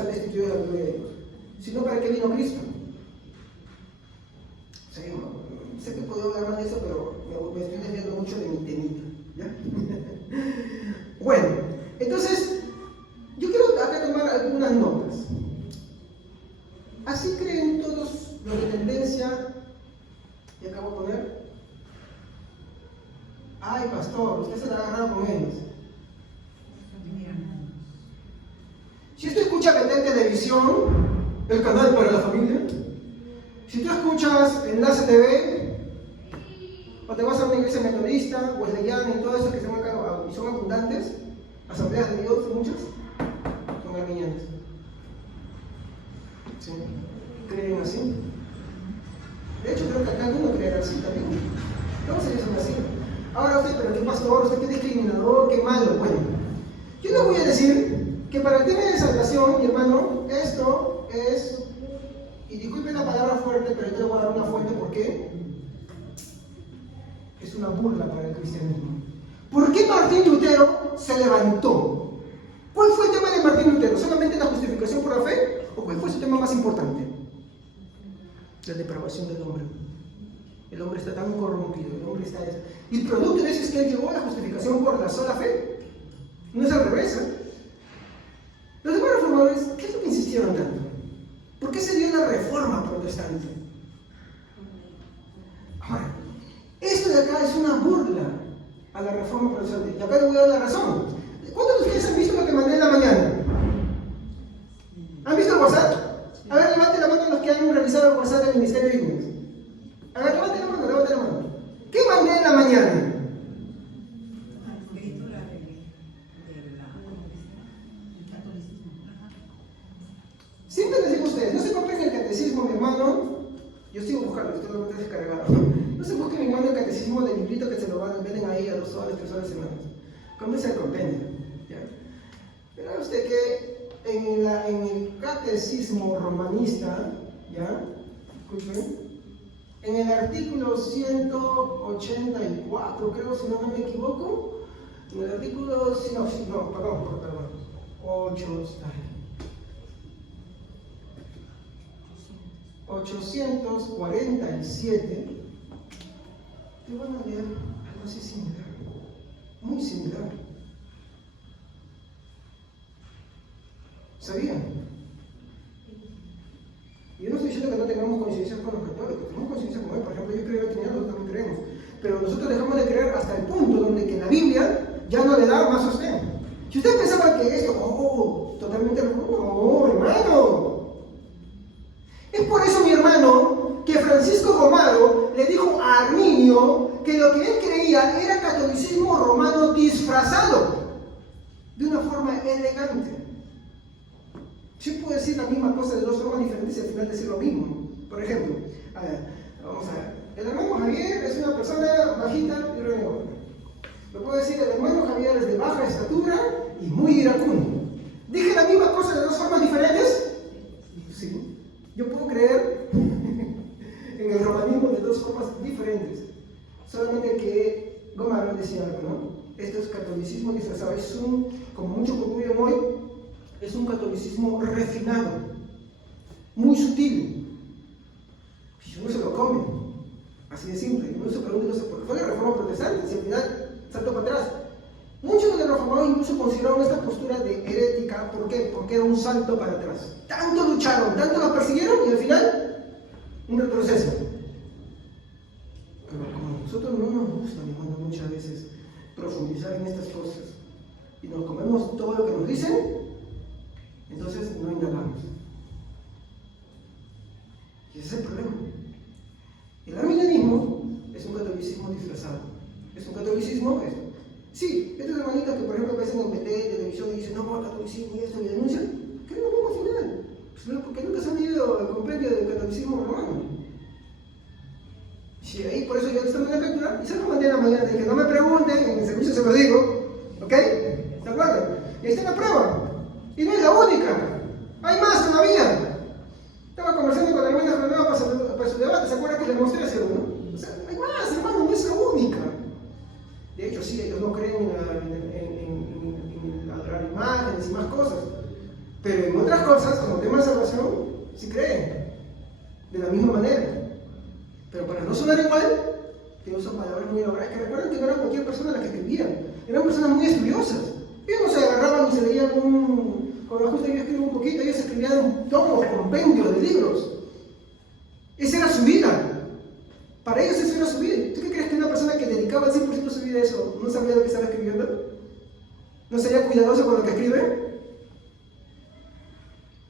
están destituidos de la gloria de Dios, sino para qué vino Cristo. Sí, sé que puedo hablar más de eso, pero me estoy desviando mucho de mi temita, ¿ya? Bueno, entonces, yo quiero acá tomar algunas notas. Así creen todos los de tendencia, y acabo de poner, ay pastor, usted se la ha agarrado con ellos. Si usted escucha vender televisión, el canal para la familia, si tú escuchas Enlace TV, o te vas a una iglesia metodista, wesleyana y todo eso que son abundantes, asambleas de Dios, muchas, son arminianas. ¿Sí? ¿Creen así? De hecho, creo que acá alguno cree así también. Todos ellos son así. Ahora usted, pero qué pastor, usted qué discriminador, qué malo. Bueno, yo les voy a decir que para el tema de salvación, mi hermano, esto es, y disculpen la palabra fuerte, pero yo te voy a dar una fuente, ¿por qué? Es una burla para el cristianismo. ¿Por qué Martín Lutero se levantó? ¿Cuál fue el tema de Martín Lutero? ¿Solamente la justificación por la fe? ¿O cuál fue su tema más importante? La depravación del hombre. El hombre está tan corrompido, el hombre está... Y producto de eso es que él llegó a la justificación por la sola fe. No es al revés, ¿eh? Los demás reformadores, ¿qué es lo que insistieron tanto? ¿Por qué se dio la reforma protestante? Ahora, esto de acá es una burla a la reforma protestante. Y acá le voy a dar la razón. ¿Cuántos de ustedes han visto lo que mandé en la mañana? ¿Han visto el WhatsApp? A ver, levanten la mano los que han revisado el WhatsApp del Ministerio de Iglesia. A ver, levanten la mano, levanten la mano. ¿Qué mandé en la mañana? Siempre les digo a ustedes, no se compren el catecismo, mi hermano. Yo sigo buscando, usted lo va a descargar. No se busquen, mi hermano, el catecismo del librito que se lo venden ahí a 2 soles, 3 soles semanas. Cómprese el compendio. ¿Ya? Pero vea usted que en el catecismo romanista, ¿ya? Escuchen, en el artículo 184, creo, si no me equivoco, en el artículo, perdón, 847, te van a leer algo así similar, muy similar. ¿Sabían? Yo no estoy diciendo que no tengamos coincidencia con los católicos, tenemos coincidencia con él. Por ejemplo, yo creo en la Trinidad, nosotros también creemos. Pero nosotros dejamos de creer hasta el punto donde que la Biblia ya no le da más sostén. Si usted pensaba que esto, totalmente no, hermano. Es por eso, mi hermano, que Francisco Romano le dijo a Arminio que lo que él creía era catolicismo romano disfrazado de una forma elegante. Yo puedo decir la misma cosa de 2 formas diferentes y al final decir lo mismo. Por ejemplo, vamos a ver. El hermano Javier es una persona bajita y renegona. Lo puedo decir, el hermano Javier es de baja estatura y muy iracundo. ¿Dije la misma cosa de 2 formas diferentes? Sí. Yo puedo creer en el romanismo de 2 formas diferentes. Solamente que Gomaro decía algo, ¿no? Esto es catolicismo disfrazado. Es como muchos concluyen hoy, es un catolicismo refinado, muy sutil. Y uno se lo come, así de simple. Y uno se pregunta, ¿por qué fue la reforma protestante? Si al final saltó para atrás. Muchos de los reformadores incluso consideraron esta postura de herética. ¿Por qué? Porque era un salto para atrás. Tanto lucharon, tanto la persiguieron y al final, un retroceso. Pero como a nosotros no nos gusta, mi hermano, muchas veces profundizar en estas cosas y nos comemos todo lo que nos dicen, entonces no indagamos. Y ese es el problema. El arminianismo es un catolicismo disfrazado. Es un catolicismo, sí, estos hermanitos que por ejemplo aparecen en televisión y dicen, no, el catolicismo y esto, y denuncian, creen lo mismo al final. Pues, porque nunca se han leído el compendio del catolicismo romano. Sí, ahí por eso yo les tomé la captura y se lo mandé en la mañana. Dije, no me pregunten, en el servicio se lo digo, ¿ok? ¿Se acuerdan? Y ahí está la prueba. Y no es la única, hay más todavía. Estaba conversando con la hermana Genoveva para su debate, ¿se acuerdan que les mostré hace uno? O sea, hay más, hermano, no es la única. De hecho, sí, ellos no creen en adorar imágenes y más cosas. Pero en otras cosas, como tema de salvación, sí creen. De la misma manera. Pero para no sonar igual, que usan palabras muy elaboradas, que recuerden que no era cualquier persona la que escribían. Eran personas muy estudiosas. Ellos no se agarraban y se leían con la justa que yo escribo un poquito, ellos escribían tomos, compendios de libros. Esa era su vida. Para ellos eso era su vida. ¿Tú qué crees que una persona que dedicaba el 100% de su vida a eso no sabía lo que estaba escribiendo? ¿No sería cuidadoso con lo que escribe?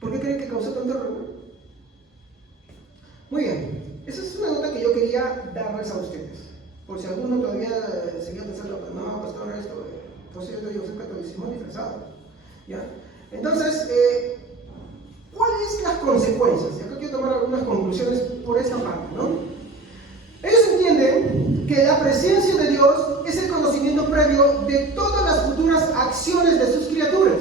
¿Por qué creen que causó tanto error? Muy bien. Esa es una nota que yo quería darles a ustedes. Por si alguno todavía seguía pensando, no, pastor, esto, pues yo te digo, es catolicismo disfrazado. ¿Ya? Entonces, ¿cuáles las consecuencias? Y acá quiero tomar algunas conclusiones por esta parte, ¿no? Ellos entienden que la presencia de Dios es el conocimiento previo de todas las futuras acciones de sus criaturas.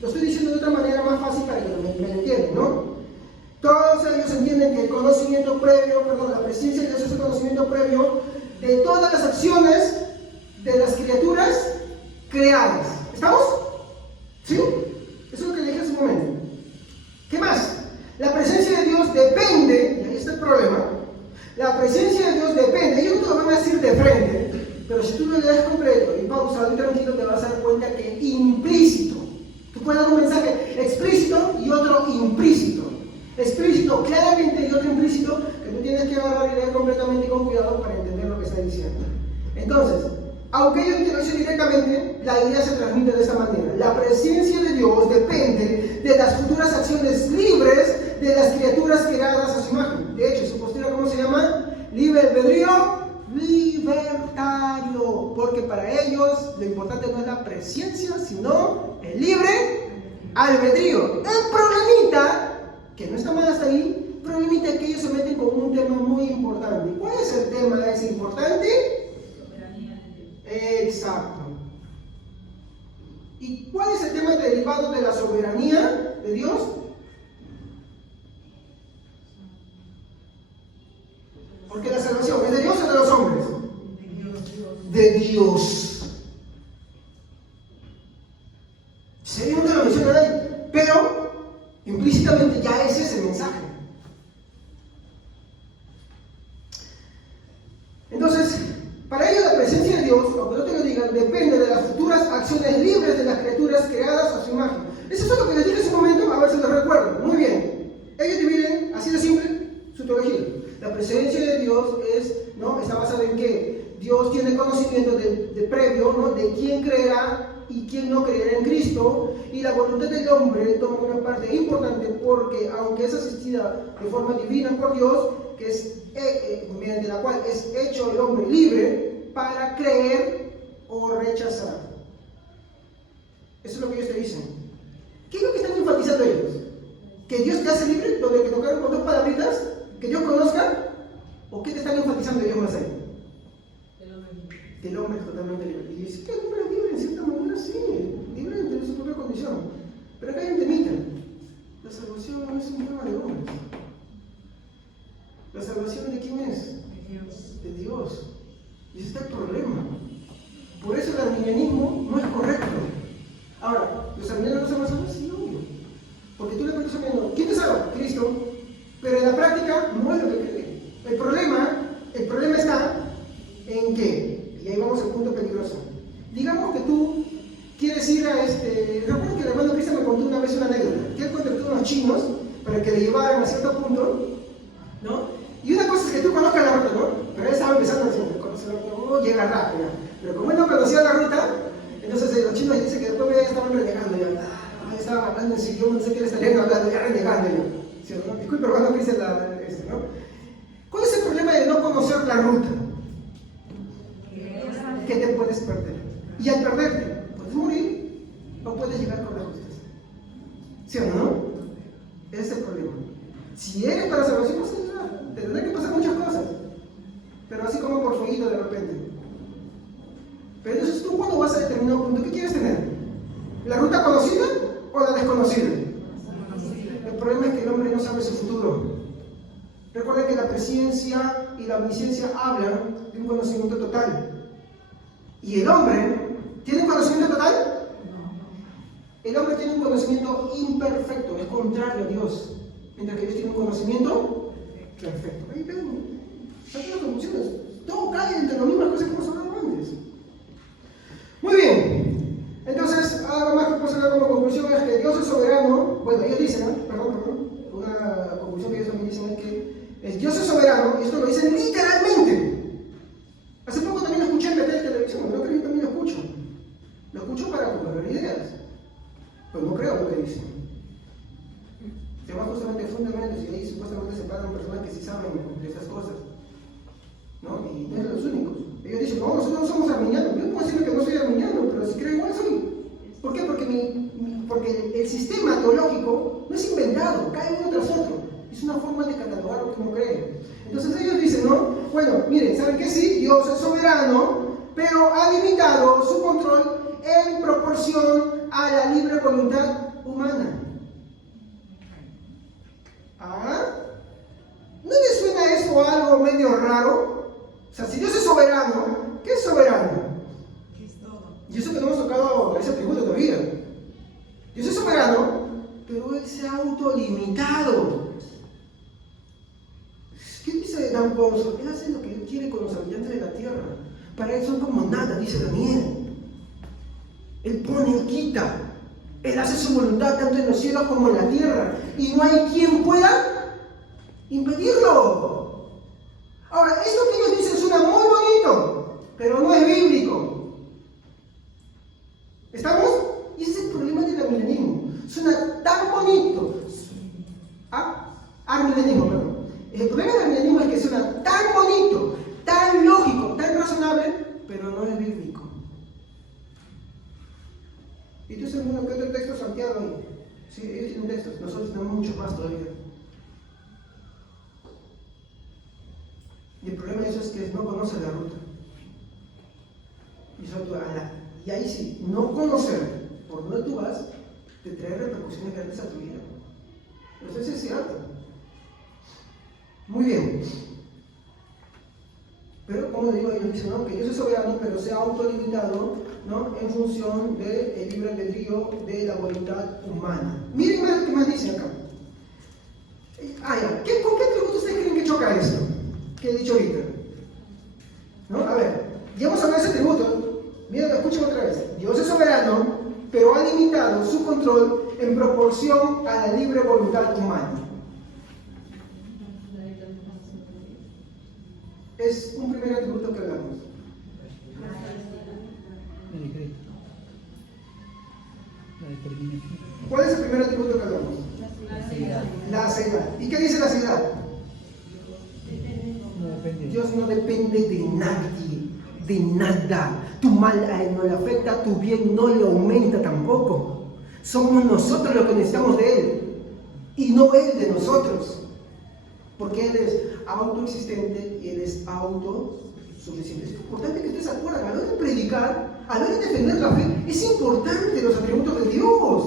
Lo estoy diciendo de otra manera más fácil para que me entiendan, ¿no? Todos ellos entienden que el conocimiento previo, la presencia de Dios es el conocimiento previo de todas las acciones de las criaturas creadas. ¿Estamos? ¿Sí? Eso es lo que le dije hace un momento. ¿Qué más? La presencia de Dios depende, y ahí está el problema, la presencia de Dios depende, ellos no te lo van a decir de frente, pero si tú lo lees completo y pausado y tranquilo te vas a dar cuenta que implícito, tú puedes dar un mensaje explícito y otro implícito. Explícito claramente y otro implícito que tú tienes que agarrar y leer completamente y con cuidado para entender lo que está diciendo. Entonces, aunque ellos te lo dicen directamente, la idea se transmite de esta manera. La presencia de Dios depende de las futuras acciones libres de las criaturas creadas a su imagen. De hecho, su postura, ¿cómo se llama? Libre albedrío libertario. Porque para ellos lo importante no es la presencia, sino el libre albedrío. El problemita, que no está mal hasta ahí, problemita es que ellos se meten con un tema muy importante. ¿Cuál es el tema ese importante? Exacto. ¿Y cuál es el tema derivado de la soberanía de Dios? Porque la salvación es de Dios o de los hombres. De Dios. ¿Serio? No te lo menciona ahí, pero implícitamente ya ese es el mensaje. Entonces, para ello la presencia de Dios, aunque no te lo digan, depende de las futuras acciones libres de las criaturas creadas a su imagen. Eso es lo que les dije en su momento, a ver si lo recuerdo. Muy bien. Ellos dividen, así de simple, su teología. La presencia de Dios está basada en que Dios tiene conocimiento de previo, ¿no? De quién creerá y quién no creerá en Cristo, y la voluntad del hombre toma una parte importante porque aunque es asistida de forma divina por Dios, que es mediante la cual es hecho el hombre libre para creer o rechazar. Eso es lo que ellos te dicen. ¿Qué es lo que están enfatizando ellos? ¿Que Dios te hace libre? ¿Lo de que tocaron con dos palabritas? ¿Que Dios conozca? ¿O qué te están enfatizando ellos más ahí? Que el hombre es totalmente libre. Y dice que el hombre es libre en cierta manera, sí, libre de tener su propia condición. Pero acá hay un temita. La salvación no es un tema de hombres. ¿La salvación de quién es? De Dios. Y ese está el problema. Por eso el arminianismo no es correcto. Ahora, ¿los arminianos no se salvan? Sí, obvio. Porque tú le preguntas a uno, ¿quién te salva? Cristo. Pero en la práctica no es lo que cree. El problema está en que, y ahí vamos al punto peligroso. Digamos que tú quieres ir a recuerdo que el hermano Cristian me contó una vez una anécdota, que él contrató a unos chinos para que le llevaran a cierto punto, ¿no? Y una cosa es que tú conozcas la ruta, ¿no? Pero él estaba empezando a decir, conocer la ruta, uno llega rápido. Pero como él no conocía la ruta, entonces los chinos dicen que después ya estaban renegando ya. Estaban hablando en su idioma, no sé qué le estarían hablando, ya renegando ya. ¿Sí, no? Disculpe, hermano Cristian, ¿no? ¿Cuál es el problema de no conocer la ruta? Que te puedes perder. Y al perderte, puedes morir o puedes llegar con la justicia. ¿Sí o no? Ese es el problema. Si eres para salvación, pues te tendrán que pasar muchas cosas. Pero así como por fueguito de repente. Pero entonces tú cuando vas a determinar un punto, ¿qué quieres tener? ¿La ruta conocida o la desconocida? El problema es que el hombre no sabe su futuro. Recuerden que la presciencia y la omnisciencia hablan de un conocimiento total. ¿Y el hombre tiene conocimiento total? El hombre tiene un conocimiento imperfecto, es contrario a Dios, mientras que Dios tiene un conocimiento perfecto. Ahí ven, saquen las conclusiones. Todo cae entre las mismas cosas que hemos hablado antes. Muy bien. Entonces, algo más que puedo sacar como conclusión es que Dios es soberano. Bueno, ellos dicen, una conclusión que ellos también dicen es que Dios es soberano, y esto lo dicen literalmente. Hace poco también lo escuché en la televisión, no creo que yo también lo escucho. Lo escucho para ver ideas, pero no creo lo que dicen. Se llama justamente fundamentos y ahí supuestamente se paran personas que sí saben de esas cosas, ¿no? Y no son los únicos. Ellos dicen, no, nosotros no somos arminianos. Yo puedo decirle que no soy arminiano, pero si creo igual soy. ¿Por qué? Porque el sistema teológico no es inventado, cae uno tras otro. Es una forma de catalogar lo que uno cree. Entonces ellos dicen, ¿no? Bueno, miren, ¿saben qué? Sí, Dios es soberano, pero ha limitado su control en proporción a la libre voluntad humana. ¿Ah? ¿No les suena eso algo medio raro? O sea, si Dios es soberano, ¿qué es soberano? Y eso que no hemos tocado ese atributo todavía. Dios es soberano, pero Él se ha autolimitado. ¿Qué dice Dan Ponzo? Él hace lo que Él quiere con los habitantes de la tierra. Para Él son como nada, dice Daniel. Él pone, Él quita. Él hace su voluntad tanto en los cielos como en la tierra. Y no hay quien pueda impedirlo. Ahora, esto que ellos dicen suena muy bonito, pero no es bíblico. ¿Estamos? Y ese es el problema del arminianismo. Suena tan bonito. Arminianismo, perdón. El problema del arminianismo es que suena tan bonito, tan lógico, tan razonable, pero no es bíblico. Y tú sabes, bueno, ¿qué otro texto Santiago ahí? Sí, ellos tienen textos, nosotros tenemos mucho más todavía. Y el problema de eso es que no conoce la ruta. Y ahí sí, no conocer por dónde tú vas, te trae repercusiones grandes a tu vida. Entonces es cierto. Muy bien. Pero como digo, ellos dicen, ¿no? Que Dios es soberano, pero se ha autolimitado, ¿no? En función del libre albedrío de la voluntad humana. Miren más qué más dicen acá. ¿Con qué atributos ustedes creen que choca esto? Que he dicho ahorita. ¿No? A ver, ya hemos hablado de ese atributo. Miren, escuchen otra vez. Dios es soberano, pero ha limitado su control en proporción a la libre voluntad humana. Es un primer atributo que hablamos. ¿Cuál es el primer atributo que hablamos? La ceguedad. ¿Y qué dice la ceguedad? Dios no depende de nadie, de nada. Tu mal a Él no le afecta, tu bien no le aumenta tampoco. Somos nosotros los que necesitamos de Él y no Él de nosotros. Porque Él es autoexistente y Él es autosuficiente. Es importante que ustedes se acuerden, a la hora de predicar, a la hora de defender la fe, es importante los atributos de Dios.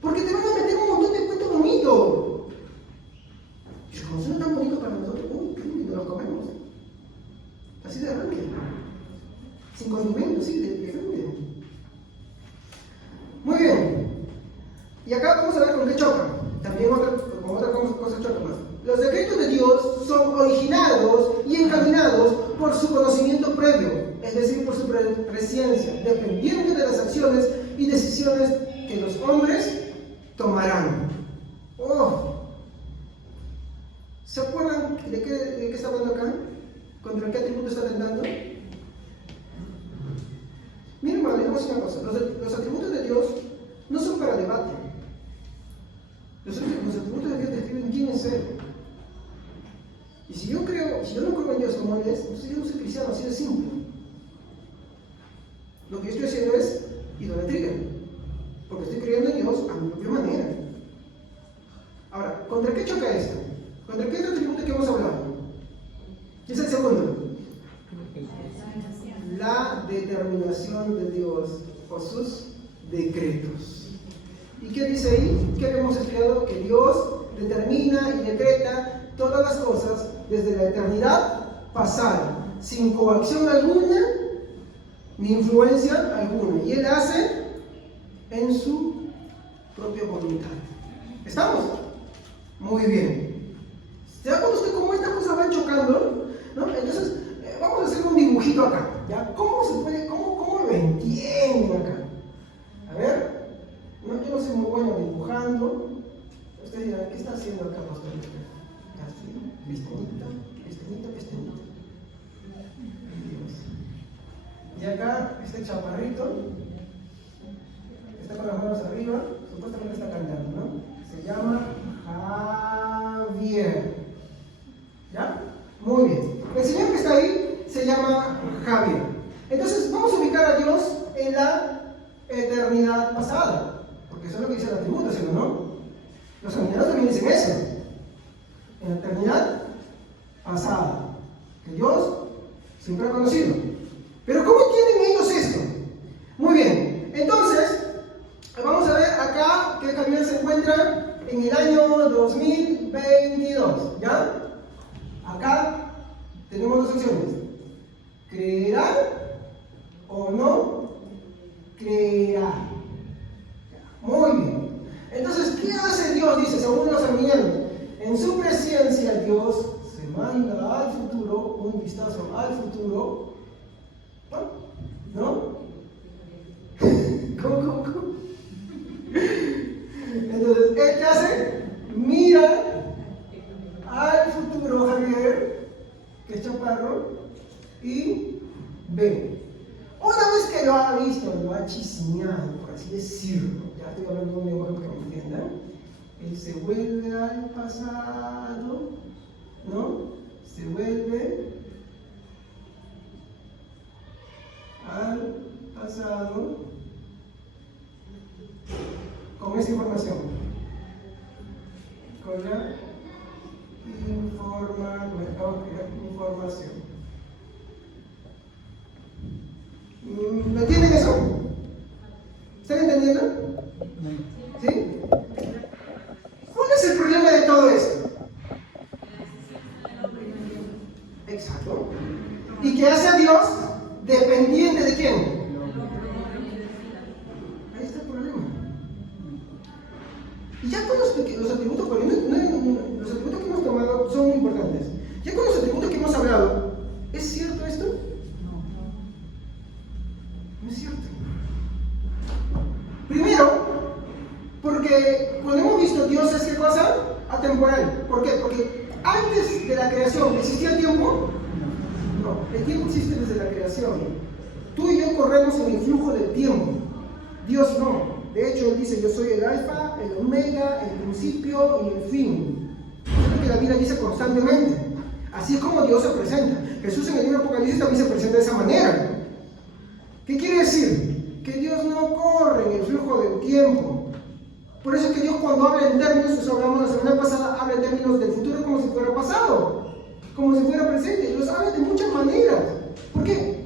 Porque te van a meter un montón de cuentos bonitos. Y como son tan bonitos para nosotros, nos los comemos. Así de arranque. Sin condimento, sí, de frente. Muy bien. Y acá vamos a ver con qué choca. También con otra cosa choca más. Los decretos de Dios son originados y encaminados por su conocimiento previo, es decir, por su presciencia, dependiendo de las acciones y decisiones que los hombres tomarán. ¿Se acuerdan de qué está hablando acá? ¿Contra qué atributo está atentando? Miren, hermano, digamos una cosa. Los atributos de Dios no son para debate. Los atributos de Dios describen quién es Él. Y si yo no creo en Dios como Él es, entonces yo no soy cristiano, así de simple. Lo que yo estoy haciendo es idolatría, porque estoy creyendo en Dios a mi propia manera. Ahora, ¿contra qué choca esto? ¿Contra qué otro atributo que hemos hablado? ¿Qué es el segundo? La determinación de Dios por sus decretos. ¿Y qué dice ahí? ¿Qué hemos estudiado? Que Dios determina y decreta todas las cosas desde la eternidad pasada, sin coacción alguna ni influencia alguna. Y Él hace en su propia voluntad. ¿Estamos? Muy bien. ¿Se da cuenta usted cómo estas cosas van chocando? ¿No? Entonces, vamos a hacer un dibujito acá. ¿Ya? ¿Cómo lo entienden acá? A ver, no, yo no soy muy bueno dibujando. Ustedes dirán, ¿qué está haciendo acá, pastor? Así, pestañita. Y acá, este chaparrito, está con las manos arriba, supuestamente está cantando, ¿no? Se llama Javier. ¿Ya? Muy bien. El señor que está ahí se llama Javier. Entonces, vamos a ubicar a Dios en la eternidad pasada, porque eso es lo que dice el atributo, ¿sí o no? Los cristianos también dicen eso. En la eternidad pasada, que Dios siempre ha conocido. Pero ¿cómo entienden ellos esto? Muy bien, entonces vamos a ver acá que Javier se encuentra en el año 2022, ¿ya? Acá tenemos dos opciones: creerá o no creerá. Muy bien. Entonces, ¿qué hace Dios? Dice, según los arminianos, en su presencia Dios se manda al futuro, un vistazo al futuro. ¿No? ¿Cómo? Entonces, ¿él qué hace? Mira al futuro, Javier, que es chaparro, y ve. Una vez que lo ha visto, lo ha chismeado, por así decirlo, ya estoy hablando de un lenguaje para que me entiendan, él se vuelve al pasado, ¿no? Se vuelve al pasado con esa información, con la información. ¿Me entienden eso? ¿Están entendiendo? ¿Sí? ¿Cuál es el problema de todo esto? Exacto. ¿Y qué hace a Dios dependiente de quién? Ahí está el problema. Y ya con los atributos, los atributos que hemos tomado son muy importantes. Ya con los atributos que hemos hablado, ¿es cierto esto? No es cierto. Primero, porque cuando hemos visto Dios es ¿qué cosa? Atemporal. ¿Por qué? Porque antes de la creación, ¿existía el tiempo? No, el tiempo existe desde la creación. Tú y yo corremos en el flujo del tiempo. Dios no. De hecho, Él dice, yo soy el alfa, el omega, el principio y el fin. Es lo que la Biblia dice constantemente. Así es como Dios se presenta. Jesús en el libro de Apocalipsis también se presenta de esa manera. ¿Qué quiere decir? Que Dios no corre en el flujo del tiempo. Por eso es que Dios cuando habla en términos, eso hablamos la semana pasada, habla en términos del futuro como si fuera pasado, como si fuera presente. Dios habla de muchas maneras. ¿Por qué?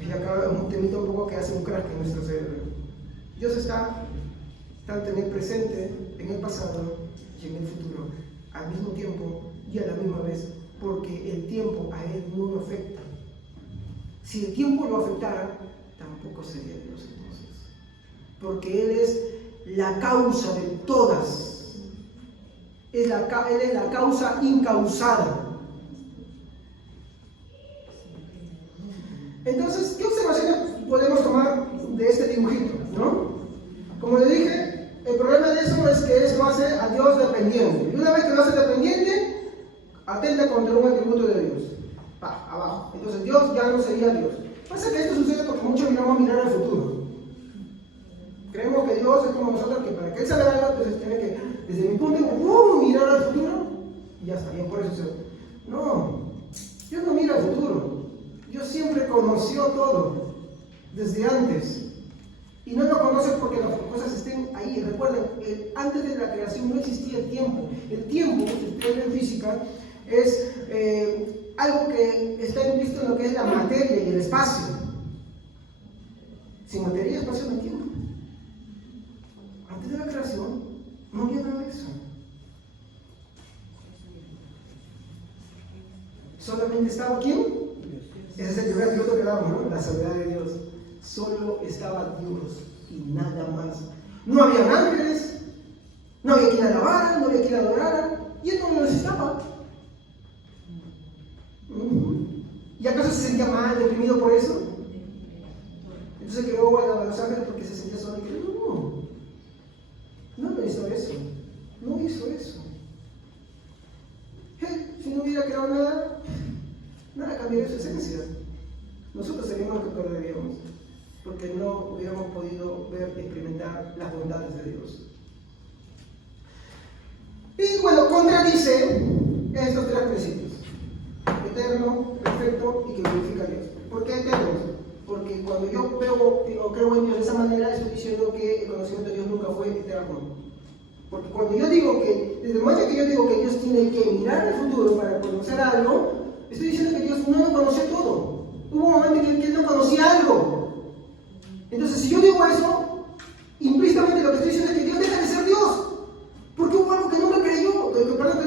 Y acá es un temita un poco que hace un crack en nuestro cerebro. Dios está tanto en el presente, en el pasado y en el futuro, al mismo tiempo y a la misma vez, porque el tiempo a Él no lo afecta. Si el tiempo lo afectara, tampoco sería Dios entonces, porque Él es la causa de todas. Él es la causa incausada. Entonces, ¿qué observaciones podemos tomar de este dibujito? ¿No? Como le dije, el problema de eso es que eso hace a Dios dependiente. Y una vez que lo hace dependiente, atenta contra un atributo de Dios. Abajo. Entonces Dios ya no sería Dios. Pasa que esto sucede porque muchos miramos a mirar al futuro. Creemos que Dios es como nosotros, que para que Él salga algo, entonces tiene que, desde mi punto de vista, mirar al futuro y ya está, bien por eso se... No, Dios no mira al futuro. Dios siempre conoció todo, desde antes. Y no lo conoce porque las cosas estén ahí. Recuerden, antes de la creación no existía el tiempo. El tiempo, si ustedes ven física, es algo que está implícito en lo que es la materia y el espacio. Sin materia y espacio no hay tiempo. Antes de la creación no había nada de eso. Solamente estaba ¿quién? Ese es el primer piloto que damos, ¿no? La soledad de Dios. Solo estaba Dios. y nada más. No había ángeles, no había quien alabara, no había quien adorara, y él no lo necesitaba. ¿Y acaso se sentía mal, deprimido por eso? Entonces creó a los ángeles porque se sentía solo y que no hizo eso. No hizo eso. Si no hubiera creado nada, nada cambiaría su esencia. Nosotros seríamos lo que perderíamos, porque no hubiéramos podido ver y experimentar las bondades de Dios. Y bueno, contradice estos tres principios: eterno, perfecto y que glorifica a Dios. ¿Por qué eterno? Porque cuando yo veo o creo en Dios de esa manera, estoy diciendo que el conocimiento de Dios nunca fue eterno. Porque cuando yo digo que, desde el momento que yo digo que Dios tiene que mirar el futuro para conocer algo, estoy diciendo que Dios no lo conoció todo. Hubo un momento en que Él no conocía algo. Entonces, si yo digo eso, implícitamente lo que estoy diciendo es que Dios deja de ser Dios. Porque hubo algo que nunca creyó, que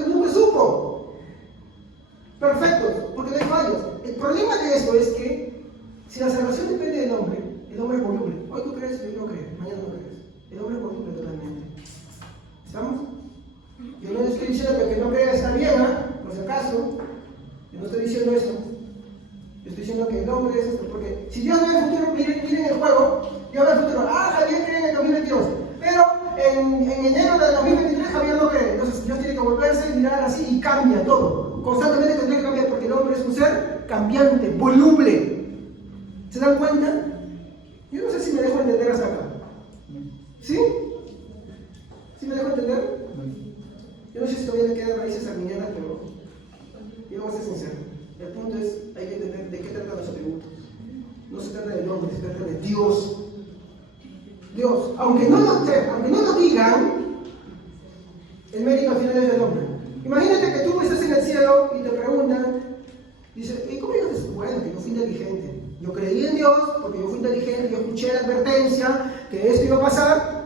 nunca supo. Perfecto, porque no hay fallos. El problema de esto es que, si la salvación depende del hombre, el hombre es voluble. Hoy tú crees, hoy no crees, mañana no crees. El hombre es voluble totalmente. ¿Estamos? Yo no estoy diciendo que el que no crea está bien, por si acaso. Yo no estoy diciendo eso. Yo estoy diciendo que el hombre es esto. Porque si Dios ve el futuro, miren el juego. Dios ve el futuro. Javier cree en el 2022. Pero en enero del 2023 Javier no cree. Entonces Dios tiene que volverse y mirar así y cambia todo. Constantemente tendría que cambiar porque el hombre es un ser cambiante, voluble. ¿Se dan cuenta? Yo no sé si me dejo entender hasta acá. ¿Sí? ¿Sí me dejo entender? Yo no sé si todavía le quedan raíces arminianas, pero yo voy a ser sincero. El punto es, hay que entender de qué tratan los atributos. No se trata del hombre, se trata de Dios. Dios, aunque no lo digan, el mérito al final es del hombre. Imagínate que tú estás en el cielo y te preguntan, dice, ¿y cómo llegaste? Bueno, que yo fui inteligente. Yo creí en Dios porque yo fui inteligente, yo escuché la advertencia que esto iba a pasar.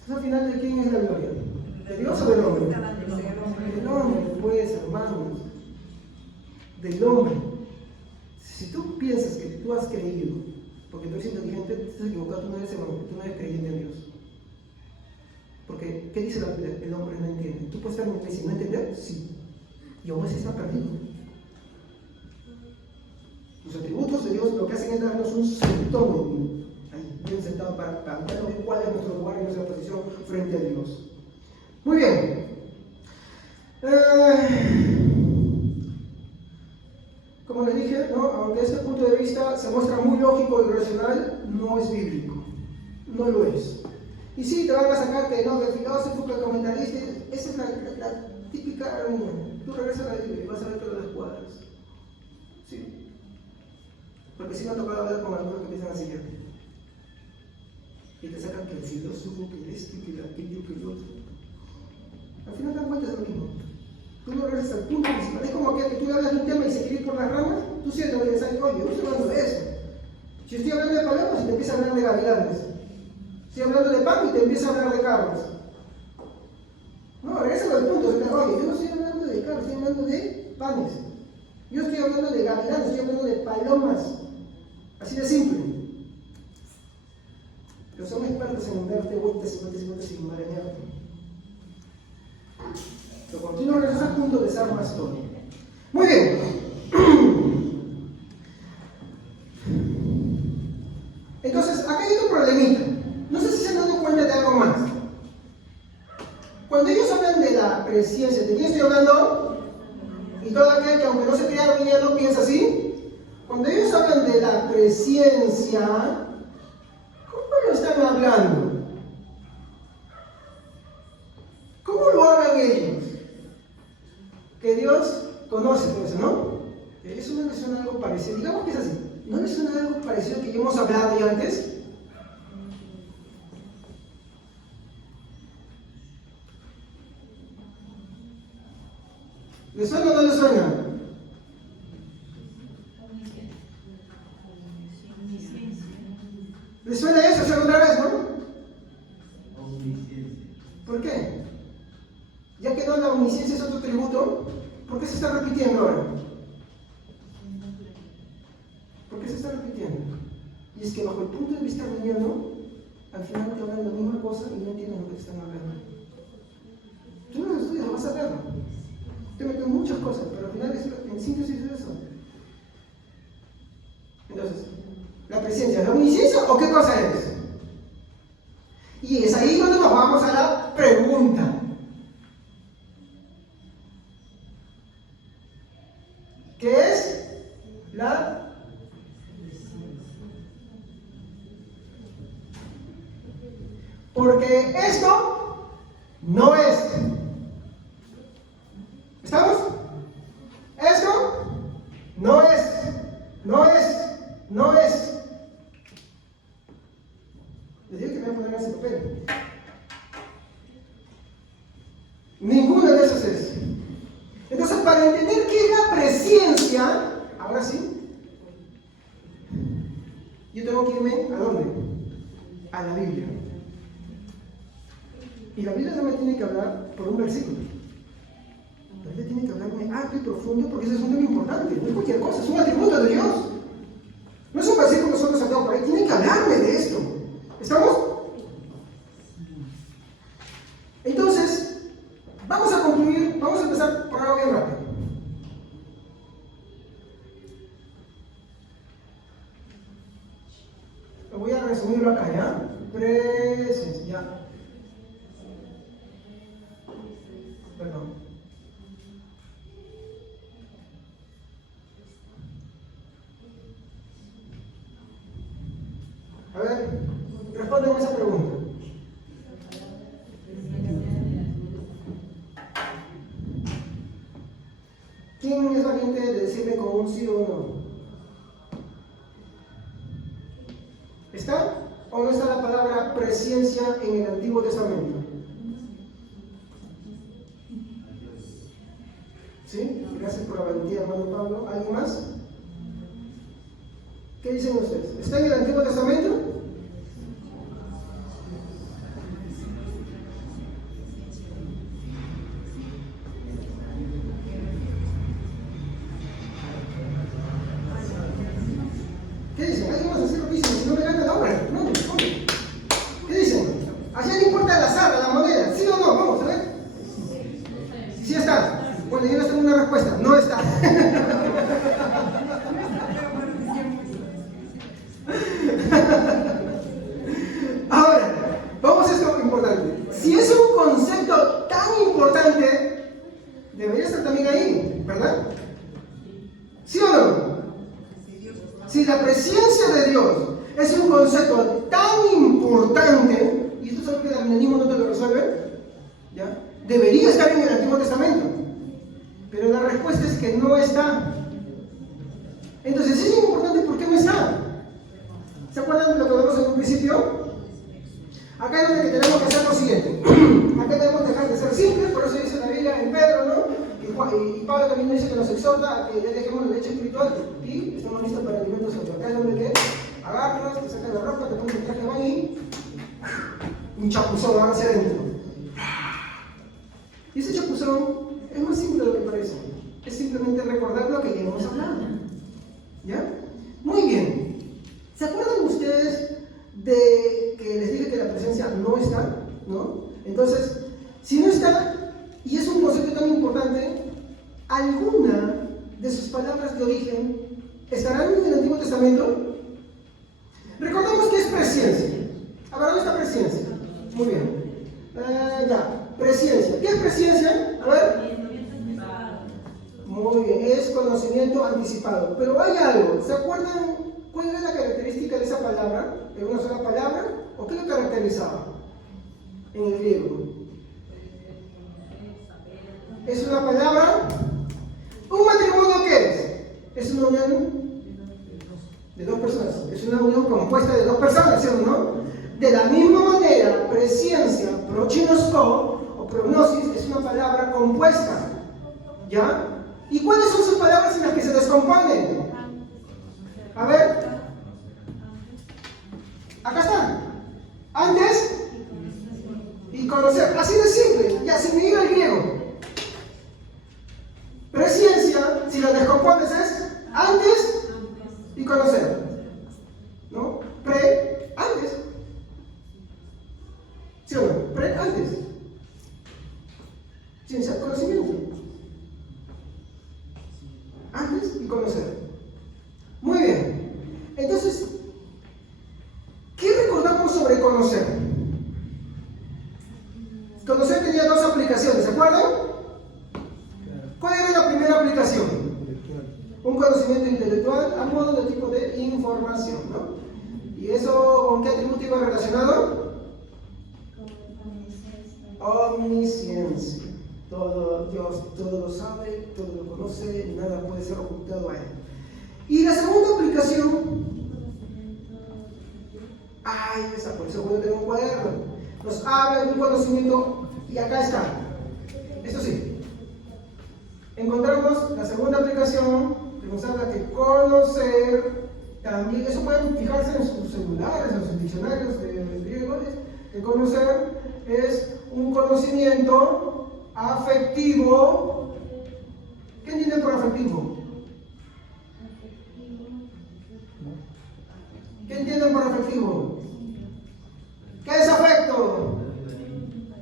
Entonces, al final, ¿de quién es la gloria? ¿De Dios o del hombre? Del hombre, pues, hermanos. Del hombre. Si tú piensas que tú has creído porque tú eres inteligente, te estás equivocado, tú no eres creyente en Dios. Porque, ¿qué dice la Biblia? El hombre no entiende. ¿Tú puedes estar en la iglesia y no entender? Sí. Y aún así está perdido. Los atributos de Dios lo que hacen es darnos un sentón ahí, bien sentado para darnos cuál es nuestro lugar y nuestra posición frente a Dios. Muy bien. Como les dije, ¿no? Aunque este punto de vista se muestra muy lógico y racional, no es bíblico. No lo es. Y sí, te van a sacar que no, que el filósofo, que el comentarista, esa es la típica armonía. Tú regresas a la Biblia y vas a ver todas las cuadras. Sí. Porque si me ha tocado hablar con algunos que empiezan a seguir. Y te sacan que el filósofo, que esto, que aquello, que el otro. Al final dan cuenta de lo mismo. Tú no regresas al punto principal. Es como que tú le hablas de un tema y se quiere ir por las ramas, tú siempre vas a decir, oye, yo estoy hablando de eso. Si estoy hablando de palomas y te empieza a hablar de gavilanes. Estoy hablando de pan y te empieza a hablar de carros. No, regresa al punto. Oye, yo no estoy hablando de carros, estoy hablando de panes. Yo estoy hablando de gavilanes, estoy hablando de palomas. Así de simple. Pero son expertos en darte vueltas y vueltas y vueltas sin enmarañarte. Pero cuando tú no regresas al punto, desarmas todo. Muy bien. Entonces, acá hay otro problemita. No sé si se han dado cuenta de algo más. Cuando ellos hablan de la presciencia, ¿de quién estoy hablando? Y todo aquel que aunque no se crea arminiano piensa así. Cuando ellos hablan de la presciencia, ¿cómo lo están hablando? ¿Cómo lo hablan ellos? Que Dios conoce todo eso, ¿no? Eso no les suena algo parecido. Digamos que es así. ¿No les suena algo parecido que ya hemos hablado ya antes? ¿Les suena o no les suena? ¿Les suena eso? ¿Se otra vez, no? ¿Por qué? Ya que no la omnisciencia es otro tributo, ¿por qué se está repitiendo ahora? ¿Por qué se está repitiendo? Y es que bajo el punto de vista arminiano, al final te hablan la misma cosa y no entienden lo que te están hablando. Tú no lo estudias, lo vas a ver. Te meten muchas cosas, pero al final en síntesis es eso. Entonces, ¿la presencia es la omnisciencia o qué cosa es? Y es ahí donde nos vamos a la pregunta. ¿Qué es la porque esto no es. ¿Estamos? Esto no es. No es. No es. Les digo que me voy a poner ese papel. Ninguno de esos es. Entonces, para entender qué es la presencia, ahora sí, yo tengo que irme ¿a dónde? A la Biblia. Y la Biblia no me tiene que hablar por un versículo. La Biblia tiene que hablarme alto y profundo porque ese es un tema importante. No es cualquier cosa, es un atributo de Dios. No es un versículo solo sacado por ahí, tiene que hablarme de esto. ¿Estamos? Entonces, vamos a concluir, vamos a empezar por algo bien rápido. Voy a resumirlo acá, ¿ya? Presencia, ya. Perdón. A ver, respóndeme esa pregunta. ¿Quién es valiente de decirme con un sí o no? ¿Está o no está la palabra presencia en el Antiguo Testamento? ¿Sí? Gracias por la valentía, hermano Pablo. ¿Alguien más? ¿Qué dicen ustedes? ¿Está en el Antiguo Testamento? ¿Qué dicen? ¿Alguien más así lo dicen? Si no me gana la obra. No, no. ¿Qué dicen? Allá no importa el azar, la moneda. ¿Sí o no? Vamos a ver. ¿Sí está? Bueno, yo les tengo una respuesta. No está. Ahora, vamos a esto importante. Si es un concepto tan importante, debería estar también ahí, ¿verdad? ¿Sí o no? Si la presencia de Dios es un concepto tan importante, y esto es algo que el arminianismo no te lo resuelve, ¿ya? Debería estar en el Antiguo Testamento. Pero la respuesta es que no está. Entonces, si es importante, ¿por qué no está? ¿Se acuerdan de lo que hablamos en un principio? Acá es donde tenemos que hacer lo siguiente. Acá tenemos que dejar de ser simples, por eso dice la Biblia en Pedro, ¿no? Y Pablo también dice que nos exhorta a que ya dejemos la leche espiritual y estamos listos para el alimento sólido. Acá es donde te agarras, te sacas la ropa, te pones el traje de baño y un chapuzón va hacia adentro. Y ese chapuzón es más simple de lo que parece. Es simplemente recordar lo que ya hemos hablado. ¿Ya? Muy bien. ¿Se acuerdan ustedes de que les dije que la presencia no está? ¿No? Entonces, si no está, y es un concepto tan importante, ¿alguna de sus palabras de origen estarán en el Antiguo Testamento? Recordemos que es presencia. A ver, ¿dónde está presencia? Muy bien. Ya, presencia. ¿Qué es presencia? A ver. Muy bien, es conocimiento anticipado. Pero hay algo, ¿se acuerdan cuál es la característica de esa palabra? ¿Es una sola palabra? ¿O qué lo caracterizaba en el griego? Es una palabra. ¿Un matrimonio qué es? Es una unión de dos personas. Es una unión compuesta de dos personas, ¿sí o no? De la misma manera, presencia, prochinosko o prognosis es una palabra compuesta. ¿Ya? ¿Y cuáles son sus palabras en las que se descomponen? A ver. Acá están. Antes y conocer. Así de simple. Ya, sin ir al griego. Presencia, si la descompones es antes y conocer. ¿No? Antes. hablamos sobre conocer. Conocer tenía dos aplicaciones, ¿se acuerdan? ¿Cuál era la primera aplicación? Un conocimiento intelectual a modo de tipo de información, ¿no? ¿Y eso con qué atributo iba relacionado? Omnisciencia. Todo Dios, todo lo sabe, todo lo conoce, nada puede ser ocultado a Él. Y la segunda aplicación, esa, por eso bueno tengo un cuaderno, nos habla de un conocimiento, y acá está. Esto sí, encontramos la segunda aplicación que nos habla que conocer, también, eso pueden fijarse en sus celulares, en sus diccionarios de griego, que conocer es un conocimiento afectivo. ¿Qué entienden por afectivo? ¿Qué entienden por afectivo? ¿Qué es afecto?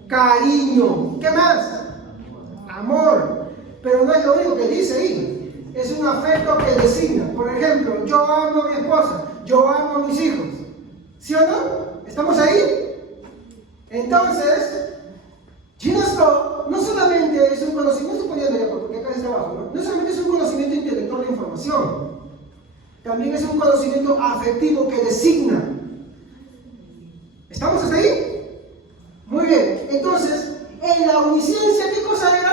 Cariño. ¿Qué más? Amor. Pero no es lo único que dice ahí. Es un afecto que designa. Por ejemplo, yo amo a mi esposa, yo amo a mis hijos. ¿Sí o no? ¿Estamos ahí? Entonces, Ginosko no solamente es un conocimiento, estoy poniendo ya porque acá está abajo, ¿no? No solamente es un conocimiento intelectual de información, también es un conocimiento afectivo que designa. ¿Estamos hasta ahí? Muy bien, entonces, en la omnisciencia, ¿qué cosa era?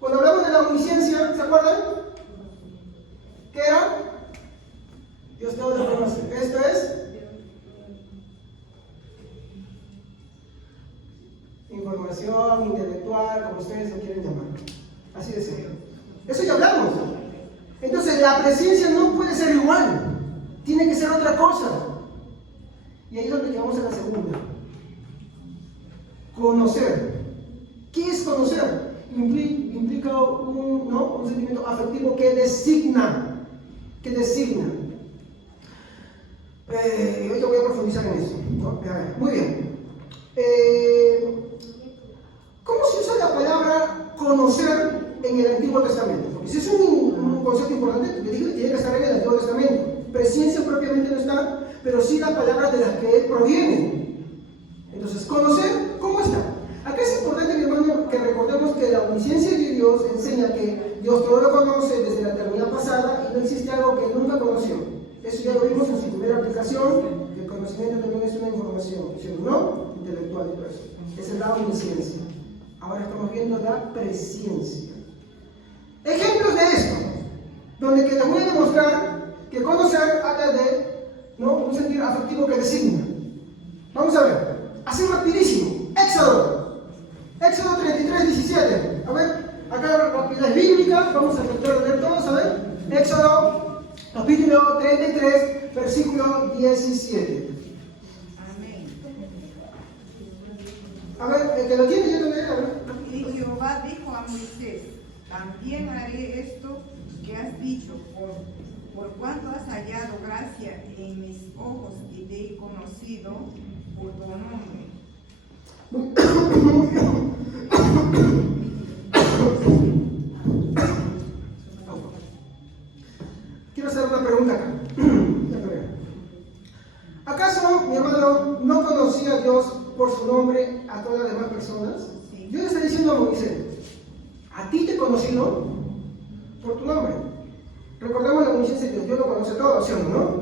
Cuando hablamos de la omnisciencia, ¿se acuerdan? ¿Qué era? Dios todo lo conoce. Esto es información intelectual, como ustedes lo quieren llamar. Así de serio. Eso ya hablamos. Entonces, la presencia no puede ser igual. Tiene que ser otra cosa. Y ahí es donde llegamos a la segunda. Conocer. ¿Qué es conocer? Implica un sentimiento afectivo que designa. Que designa. Yo voy a profundizar en eso, ¿no? Muy bien. ¿Cómo se usa la palabra conocer en el Antiguo Testamento? Porque si es un concepto importante, le dije que tiene que estar en el Antiguo Testamento. Presencia propiamente no está, pero sí las palabras de las que él proviene. Entonces, conocer, ¿cómo está? Acá es importante, mi hermano, que recordemos que la omnisciencia de Dios enseña que Dios todo lo conoce desde la eternidad pasada y no existe algo que él nunca conoció. Eso ya lo vimos en su primera aplicación, que el conocimiento también es una información, ¿cierto? ¿No? Intelectual y todo eso. Esa es la omnisciencia. Ahora estamos viendo la presciencia. Ejemplos de esto, donde que les voy a demostrar que conocer habla de, ¿no?, un sentido afectivo que designa. Vamos a ver, así rapidísimo. Éxodo 33, 17. A ver, acá la rapidez bíblica, vamos a tratar de leer todos, a ver. Éxodo, capítulo 33, versículo 17. Amén. A ver, el que lo tiene, yo también, a ver. Y Jehová dijo a Moisés: también haré esto que has dicho, por cuanto has hallado gracia en mis ojos y te he conocido por tu nombre. Quiero hacer una pregunta acá. ¿Acaso, mi hermano, no conocía a Dios por su nombre a todas las demás personas? Sí. Dios le está diciendo a Moisés: a ti te he conocido por tu nombre. Recordemos la omnisciencia de Dios, Dios lo conoce todo, ¿sí o no?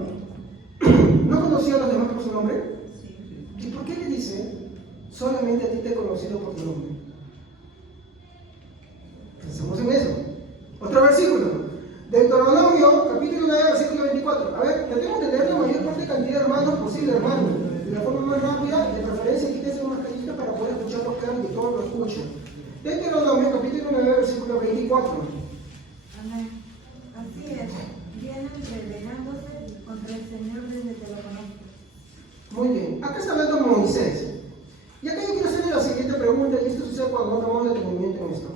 ¿No conocía a los demás por su nombre? Sí. ¿Y por qué le dice: solamente a ti te he conocido por tu nombre? Pensemos en eso. Otro versículo. Deuteronomio, capítulo 9, versículo 24. A ver, tratemos de leer la mayor parte de cantidad de hermanos posible, hermano. De la forma más rápida, de preferencia, quítese una mascarilla para poder escucharlo claro y todos lo escuchen. Deuteronomio, capítulo 9, versículo 24. Amén. Así es, vienen rebelándose contra el Señor desde que lo conozco. Muy bien, acá está hablando Moisés. Y acá yo quiero hacerle la siguiente pregunta, y esto sucede cuando no tomamos detenimiento en esto.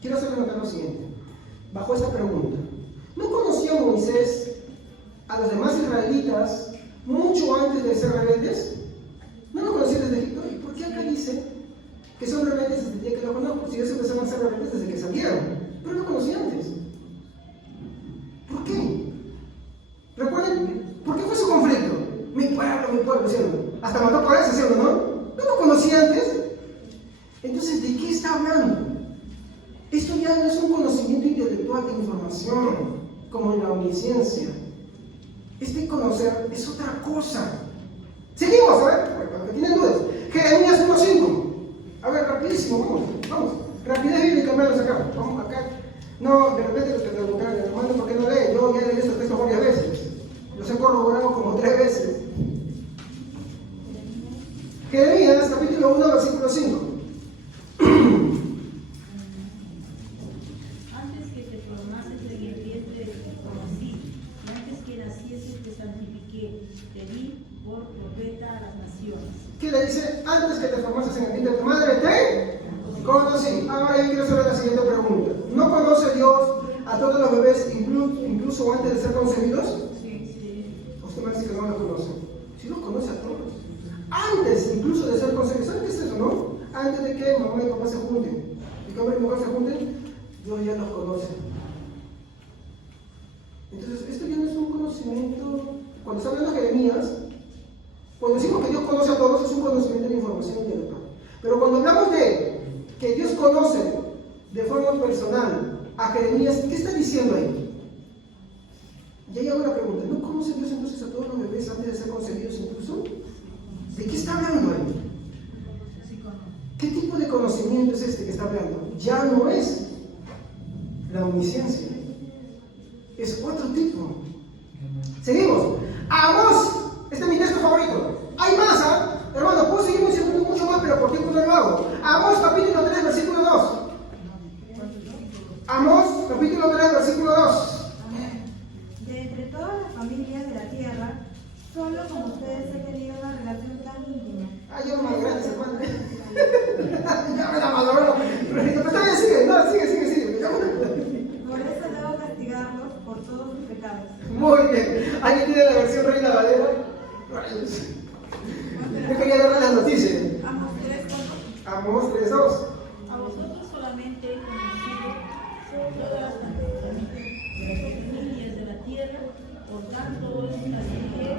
Quiero hacerle notar lo siguiente, bajo esta pregunta. ¿No conocía Moisés a los demás israelitas mucho antes de ser rebeldes? ¿No lo conocía desde Egipto? ¿Y por qué acá dice que son rebeldes desde el día que lo conozco? Si ellos empezaron a ser rebeldes desde que salieron, pero no conocía antes. ¿Por qué? Recuerden, ¿por qué fue su conflicto? Mi pueblo pueblo, mi pueblo, ¿sí o no? Hasta mató por eso, ¿sí o no? ¿No lo conocía antes? Entonces, ¿de qué está hablando? Esto ya no es un conocimiento intelectual de información, como en la omnisciencia. Este conocer es otra cosa. Seguimos, a ver, para que tienen dudas. Jeremías 1:5. A ver, rapidísimo, vamos. Rapidez bíblica, hermanos, acá. Vamos acá. No, de repente los que preguntaron, hermano, ¿por qué no leen? Yo ya leí estos textos varias veces. Los he corroborado como 3 veces. Jeremías, capítulo 1, versículo 5. Antes que te formases en el vientre te conocí, y antes que nacieses te santifiqué, te di por profeta a las naciones. ¿Qué le dice? Antes que te formases en el vientre de tu madre, te conocí. Ahora yo quiero hacer la siguiente pregunta. ¿No conoce Dios a todos los bebés, incluso antes de ser concebidos? Sí. Usted me dice que no los conoce. Sí los conoce a todos. Antes incluso de ser concebidos. ¿Saben qué es eso, no? Antes de que mamá y papá se junten. Y que hombre y mujer se junten, Dios ya los conoce. Entonces, esto ya no es un conocimiento. Cuando está hablando de Jeremías, cuando decimos que Dios conoce a todos, es un conocimiento de información intelectual. Pero cuando hablamos de que Dios conoce de forma personal a Jeremías, ¿qué está diciendo ahí? Y ahí hago la pregunta, ¿no conoce Dios entonces a todos los bebés antes de ser concebidos incluso? ¿De qué está hablando ahí? ¿Qué tipo de conocimiento es este que está hablando? Ya no es la omnisciencia, es otro tipo. Seguimos. Amós, este es mi texto favorito. Hay más, hermano, puedo seguir mencionando mucho más, pero por tiempo no lo hago. Amós, capítulo 3, versículo 2. Amós, capítulo 3, versículo 2. De entre todas las familias de la tierra, solo con ustedes he tenido una relación tan íntima. Ay, yo no me gracias, hermano. Ya me la malogró. Pero está bien, sigue, no, sigue. Por eso debo castigarlos por todos sus pecados. Muy bien. ¿Alguien tiene la versión Reina Valera? Rayos. Yo quería darle las noticias. Amós 3:2. A vosotros solamente he conocido todas las familias de la tierra, por tanto os castigué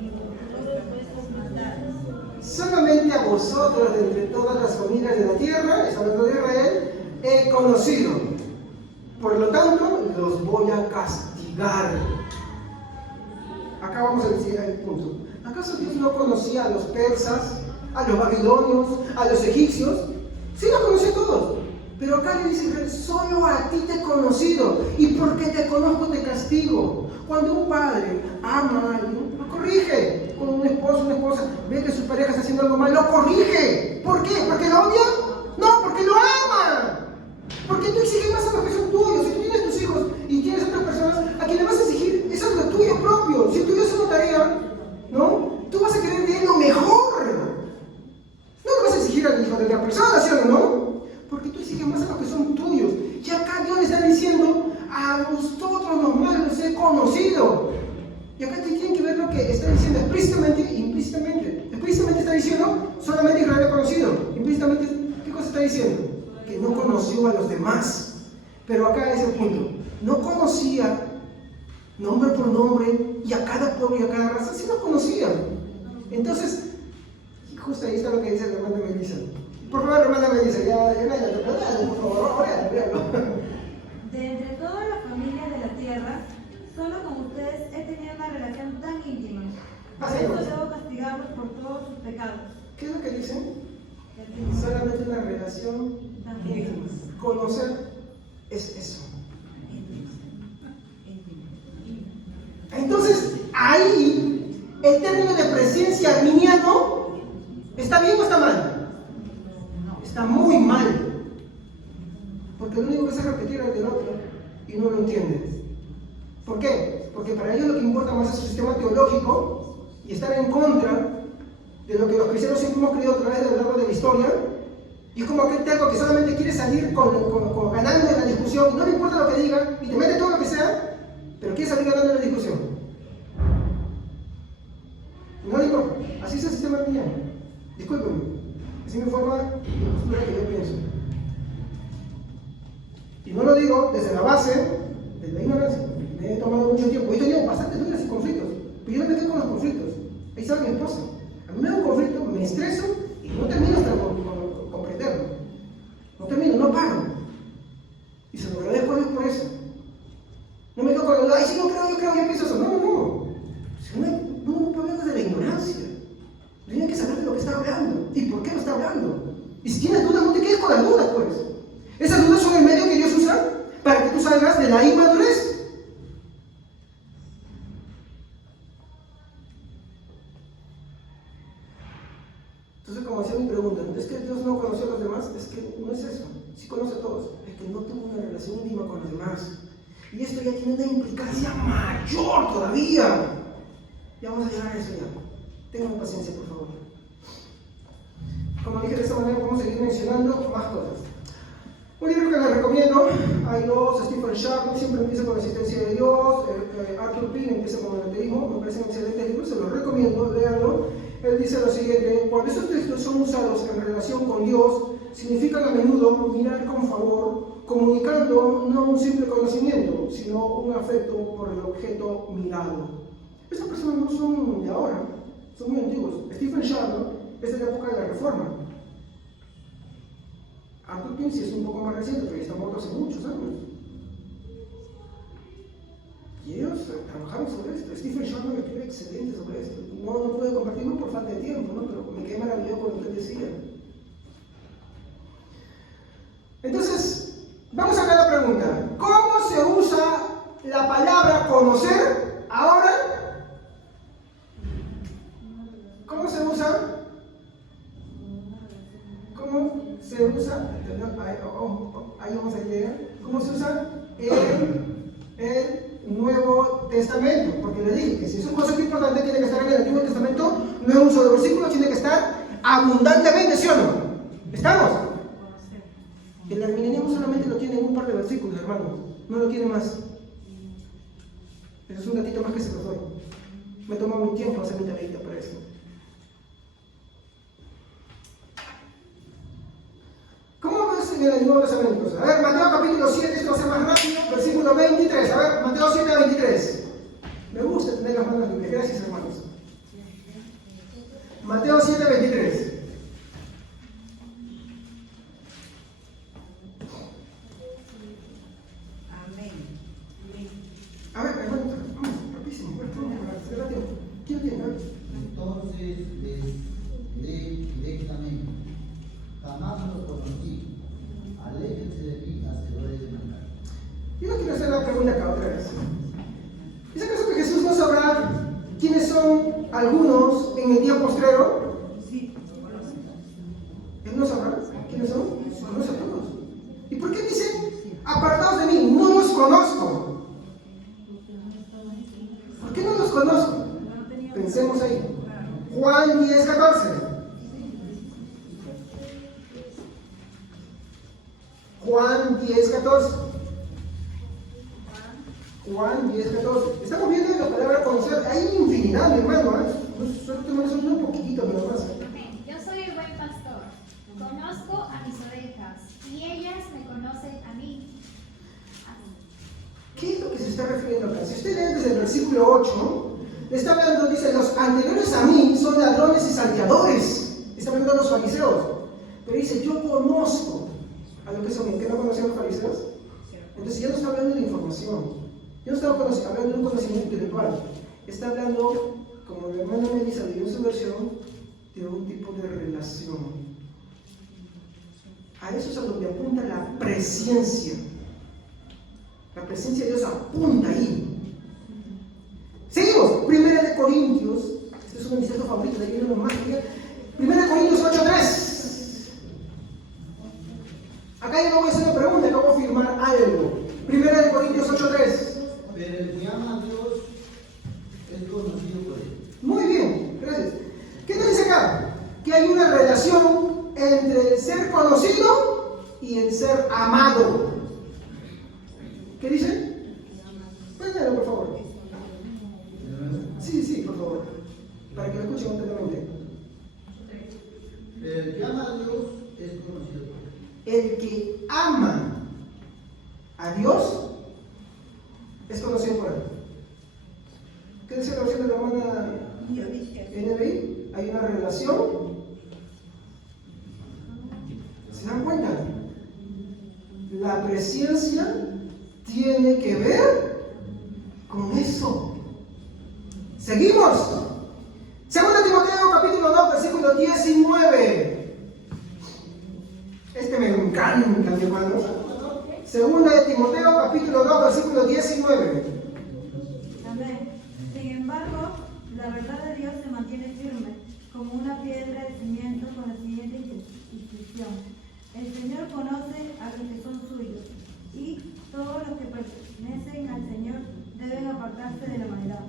y por todos vuestros mandados. Solamente a vosotros, de entre todas las familias de la tierra, es hablando de Israel, he conocido. Por lo tanto, los voy a castigar. Acá vamos a decir el punto. ¿Acaso Dios no conocía a los persas, a los babilonios, a los egipcios? Sí los conocía a todos. Pero acá le dice Israel, solo a ti te he conocido, y porque te conozco te castigo. Cuando un padre ama a alguien, lo corrige. Con un esposo, una esposa, ve que su pareja está haciendo algo mal, lo corrige. ¿Por qué? ¿Porque lo odia? No, porque lo ama. Porque tú exiges más a los que son tuyos. Si tú tienes tus hijos y tienes otras personas, a quien le vas a exigir es algo tuyo propio. Si tú haces una tarea, ¿no? Tú vas a querer de él lo mejor. No le vas a exigir al hijo de otra persona, ¿sí o no? Porque tú exiges más a los que son tuyos. Y acá Dios le está diciendo, a vosotros los malos los he conocido. Y acá tienen que ver lo que está diciendo explícitamente e implícitamente. Explícitamente está diciendo, solamente Israel he conocido. Implícitamente, ¿qué cosa está diciendo? Que no conoció a los demás. Pero acá es el punto. No conocía nombre por nombre y a cada pueblo y a cada raza, sí los conocía. Entonces, justo ahí está lo que dice la hermana Melissa. Por favor, hermana Melissa, por favor, véalo. De entre todas las familias de la tierra, solo con ustedes he tenido una relación tan íntima. Por eso debo castigarlos por todos sus pecados. ¿Qué es lo que dicen? Solamente una relación íntima. Conocer es eso. Entonces, ahí, el término de presencia arminiano, ¿está bien o está mal? Está muy mal. Porque lo único que se repetir es del otro y no lo entiendes. ¿Por qué? Porque para ellos lo que importa más es su sistema teológico y estar en contra de lo que los cristianos siempre hemos creído a través de lo largo de la historia. Y es como aquel terco que solamente quiere salir ganando en la discusión y no le importa lo que diga y te mete todo lo que sea, pero quiere salir ganando en la discusión. No le importa. Así es el sistema arminiano. Discúlpenme. Así es mi forma de postura que yo pienso. Y no lo digo desde la base de la ignorancia. Me he tomado mucho tiempo. He tenido bastantes dudas y conflictos. Pero yo no me quedo con los conflictos. Ahí estaba mi esposa. A mí me da un conflicto, me estreso y no termino hasta comprenderlo. No termino, no paro. Y se lo agradezco a Dios por eso. No me quedo con ay, si no creo, yo pienso eso. No. Si uno no puede hablar desde la ignorancia. Tiene que saber de lo que está hablando y por qué lo está hablando. Y si tienes dudas, no te quedes con las dudas, pues. Esas dudas son el medio que Dios usa para que tú salgas de la inmadurez. Entonces, como hacía mi pregunta, ¿es que Dios no conoció a los demás? Es que no es eso. Sí conoce a todos. Es que no tuvo una relación íntima con los demás. Y esto ya tiene una implicancia mayor todavía. Ya vamos a llegar a eso ya. Tengan paciencia, por favor. Como dije, de esta manera vamos a seguir mencionando más cosas. Un libro que les recomiendo, hay dos, Stephen Sharp, siempre empieza con la existencia de Dios, Arthur Pink empieza con el ateísmo, me parecen excelentes libros, se los recomiendo, léanlo. Él dice lo siguiente: cuando esos textos son usados en relación con Dios, significan a menudo mirar con favor, comunicando no un simple conocimiento, sino un afecto por el objeto mirado. Estas personas no son de ahora, son muy antiguos. Stephen Sharp, ¿no?, es de la época de la Reforma. Arthur Pink sí es un poco más reciente, pero ya está muerto hace muchos años. Y ellos trabajaron sobre esto. Stephen Sharp me escribe excelente sobre esto. No pude compartirlo por falta de tiempo, ¿no?, pero me quedé maravillado con lo que él decía. Entonces, vamos a ver la pregunta: ¿cómo se usa la palabra conocer ahora? ¿Cómo se usa? ¿Cómo se usa? Ahí vamos a llegar. ¿Cómo se usa el Nuevo Testamento? Porque le dije que si es un concepto importante, tiene que estar en el Antiguo Testamento, no en un solo versículo, tiene que estar abundantemente, ¿sí o no? ¿Estamos? El arminianismo solamente lo tiene en un par de versículos, hermanos, no lo tiene más. Eso es un datito más que se los doy. Me tomó mi tiempo hacer mi tareita para eso. ¿Cómo ves en el Nuevo Testamento? A ver, Mateo capítulo 7, esto va a ser más rápido, versículo 23. A ver, Mateo 7, 23. Me gusta tener las manos libres. Gracias, hermanos. Mateo 7, 23. A ver, hermano, vamos, rapidísimo. ¿Quién tiene? A ver. Entonces les diré directamente: jamás los conocí, aléjense de mí, hacedores de maldad. Yo no quiero hacer la pregunta acá otra vez. ¿Es acaso que Jesús no sabrá quiénes son algunos en el día postrero? Sí. ¿Él no sabrá quiénes son? Conoce a todos. ¿Y por qué dice, apartados de mí, no los conozco? ¿Por qué no los conozco? Pensemos ahí. Juan 10, 14. Juan 10, 14. Juan 10, 14. Estamos viendo la palabra conocer. Hay infinidad, mi hermano. Solo tenemos un poquitito, pero más. Amén. Yo soy el buen pastor. Conozco a mis ovejas y ellas me conocen a mí. ¿Qué es lo que se está refiriendo acá? Si usted lee desde el versículo 8, le está hablando, dice, los anteriores a mí son ladrones y salteadores. Está hablando de los fariseos. Pero dice, yo conozco a lo que son, ¿que no conocían los fariseos? Entonces ya no está hablando de información, ya no está hablando de un conocimiento intelectual, está hablando, como mi hermana Melissa dio en su versión, de un tipo de relación. A eso es a donde apunta la presencia. La presencia de Dios apunta ahí. Seguimos, 1 Corintios, este es uno de mis textos favoritos, de ahí viene más. 1 Corintios 8:3. Acá yo no voy a hacer una pregunta, no voy a afirmar algo. 1 Corintios 8:3. Pero el que ama a Dios es conocido por él. Muy bien, gracias. ¿Qué nos dice acá? Que hay una relación entre el ser conocido y el ser amado. ¿Qué dice? Pueden leerlo, por favor. Sí, por favor. Para que lo escuchen atentamente. Pero el que ama a Dios es conocido por él. El que ama a Dios es conocido por él. ¿Qué dice la versión de la hermana Yo dije, NTV? hay una relación. ¿Se dan cuenta? La presencia tiene que ver con eso. Seguimos. 2 Timoteo capítulo 2, versículo 19. Este me encanta, mi hermano. 2 Timoteo capítulo 2, versículo 19. Amén. Sin embargo, la verdad de Dios se mantiene firme, como una piedra de cimiento con la siguiente inscripción. El Señor conoce a los que son suyos, y todos los que pertenecen al Señor deben apartarse de la maldad.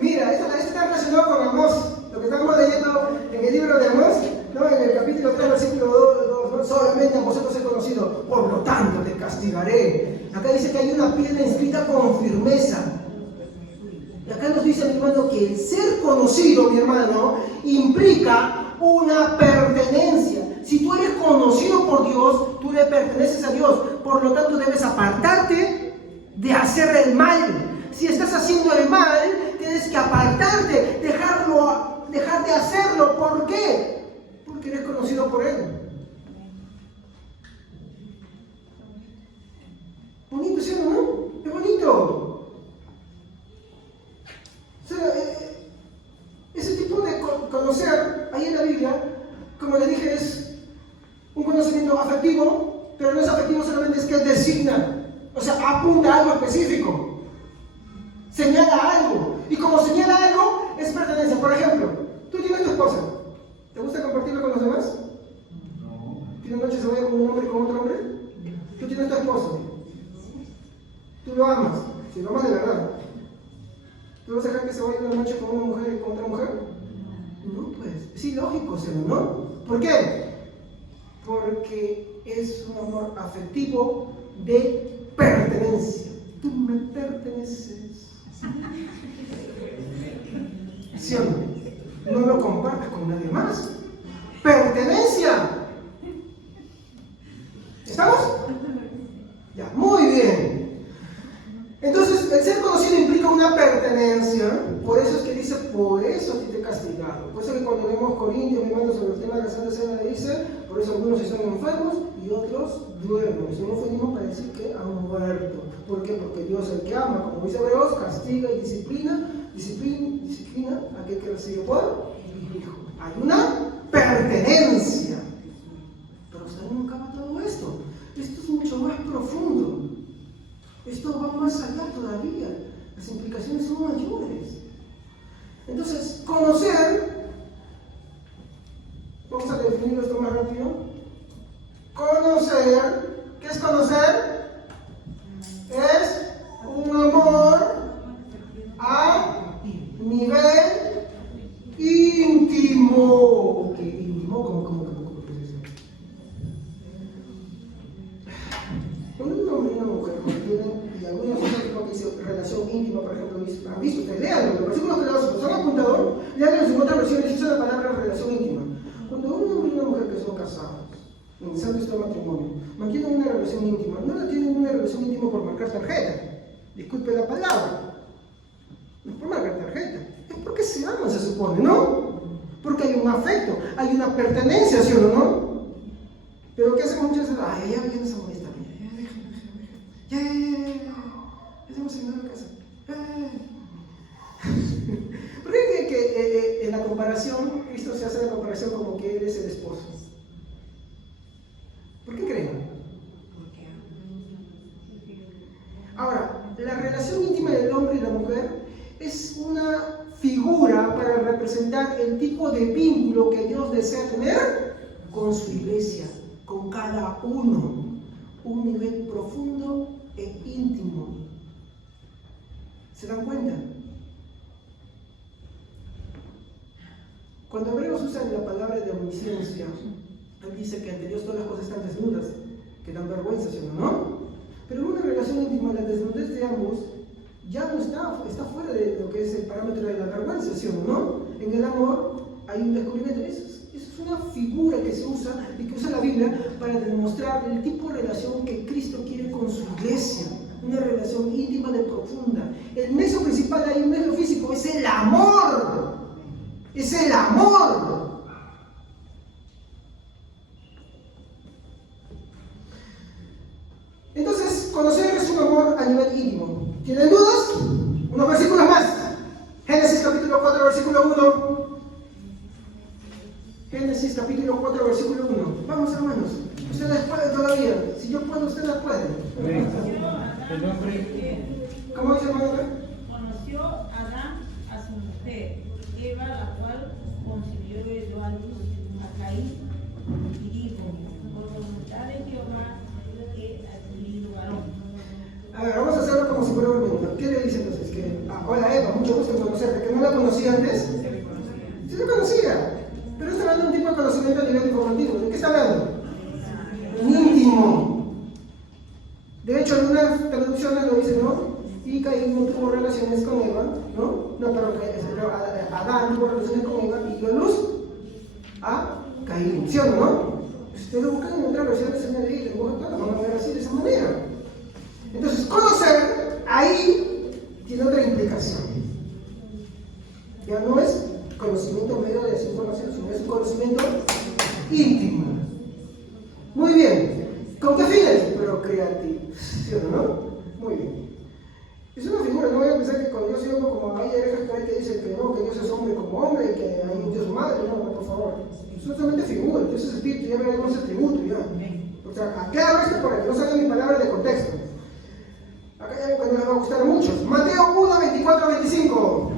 Mira, esto está relacionado con Amós, lo que estamos leyendo en el libro de Amós, ¿no? En el capítulo 3, versículo 2, ¿no? Solamente a vosotros he conocido, por lo tanto te castigaré. Acá dice que hay una piedra inscrita con firmeza. Y acá nos dice, mi hermano, que el ser conocido, mi hermano, implica una pertenencia. Si tú eres conocido por Dios, tú le perteneces a Dios. Por lo tanto, debes apartarte de hacer el mal. Si estás haciendo el mal, tienes que apartarte, dejar de hacerlo. ¿Por qué? Porque eres conocido por Él. Bonito, ¿sí o no? Es bonito. O sea, ese tipo de conocer, ahí en la Biblia, como le dije, es un conocimiento afectivo, pero no es afectivo solamente, es que designa, o sea, apunta a algo específico, señala algo, y como señala algo, es pertenencia. Por ejemplo, tú tienes tu esposa, ¿te gusta compartirlo con los demás? No. ¿Tienes noche se vaya con un hombre y con otro hombre? Tú tienes tu esposo, tú lo amas, si lo amas de verdad, ¿tú vas a dejar que se vaya una noche con una mujer y con otra mujer? No, pues, es ilógico, ¿no? ¿Por qué? Porque es un amor afectivo de pertenencia. Tú me perteneces. ¿Sí o no? No lo compartas con nadie más. Pertenencia. ¿Estamos? Ya, muy bien. Entonces, el ser conocido implica una pertenencia. Por eso es que dice, por eso a ti te he castigado. Por eso que cuando leemos Corintios, mi hermano, sobre el tema de la Santa Cena, le dice, por eso algunos están enfermos y otros duermen. Es un eufemismo para decir que han muerto. ¿Por qué? Porque Dios, el que ama, como dice Hebreos, castiga y disciplina a aquel que recibe por hijo. Hay una pertenencia. Pero usted no acaba todo esto. Esto es mucho más profundo. Esto va más allá todavía. Las implicaciones son mayores. Entonces, conocer, vamos a definir esto más rápido. Conocer, ¿qué es conocer? Es un amor a nivel íntimo. ¿Qué íntimo? ¿Cómo es eso? Cuando un hombre y una mujer tienen, y algunos ejemplos que dice relación íntima, por ejemplo, han visto, ustedes lean los versículos que lean, son apuntador, lean en su otra versión, dice la palabra relación íntima. Cuando un hombre y una mujer que son casados, en el santo estado de matrimonio, mantienen una relación íntima, no la tienen una relación íntima por marcar tarjeta, disculpe la palabra, no es por marcar tarjeta, es porque se aman, se supone, ¿no? Porque hay un afecto, hay una pertenencia, ¿sí o no? Pero ¿qué hacemos muchas veces? Ay, ya se molesta, ya estamos en la casa. ¿Por qué que en la comparación, Cristo se hace la comparación como que Él es el esposo? ¿Por qué creen? Ahora, la relación íntima del hombre y la mujer es una figura para representar el tipo de vínculo que Dios desea tener con su iglesia, con cada uno. Un nivel profundo e íntimo. ¿Se dan cuenta? Cuando Hebreos usa la palabra de omnisciencia, él dice que ante Dios todas las cosas están desnudas, que dan vergüenza, ¿sí o no? Pero en una relación íntima, la desnudez de ambos ya no está fuera de lo que es el parámetro de la vergüenza, ¿sí o no? En el amor hay un descubrimiento. Eso es una figura que se usa y que usa la Biblia para demostrar el tipo de relación que Cristo quiere con su iglesia. Una relación íntima de profunda. El nexo principal ahí, un nexo físico, es el amor. Es el amor. Entonces, conocer es un amor a nivel íntimo. ¿Tienen dudas? Unos versículos más. Génesis capítulo 4, versículo 1. Génesis capítulo 4, versículo 1. Vamos, hermanos. Ustedes pueden todavía. Si yo puedo, ustedes pueden. ¿Cómo dice hermano? Conoció Adán a su mujer, Eva, la cual concibió y dio a luz a Caín, y dijo, por voluntad de Jehová he adquirido varón. A ver, vamos a hacerlo como si fuera un minuto. ¿Qué le dice entonces? Hola Eva, mucho gusto en conocerte. ¿Que no la conocía antes? Sí la conocía. Pero está hablando de un tipo de conocimiento a nivel informativo. ¿De qué está hablando? Íntimo. De hecho, algunas traducciones lo dicen, ¿no? Y Caín no tuvo relaciones con Eva, ¿no? No, pero Adán tuvo relaciones con Eva y dio luz a Caín. ¿Sí o no? Si ustedes lo buscan en otras versiones en el lenguaje actual, lo van a ver así, de esa manera. Entonces, conocer ahí tiene otra implicación. Ya no es conocimiento medio de desinformación, sino es un conocimiento íntimo. Muy bien. ¿Con qué fines? Pero creativo. ¿Sí o no? Muy bien. Es una figura, no voy a pensar que con Dios y hombre, como hay herejes que dicen que no, que Dios es hombre como hombre y que hay un Dios madre, no, por favor. Son solamente figuras, Dios es espíritu, ya veremos ese atributo, ya. O sea, aclaro esto para que no salgan mis palabras de contexto. Acá ya les va a gustar a muchos. Mateo 1, 24, 25.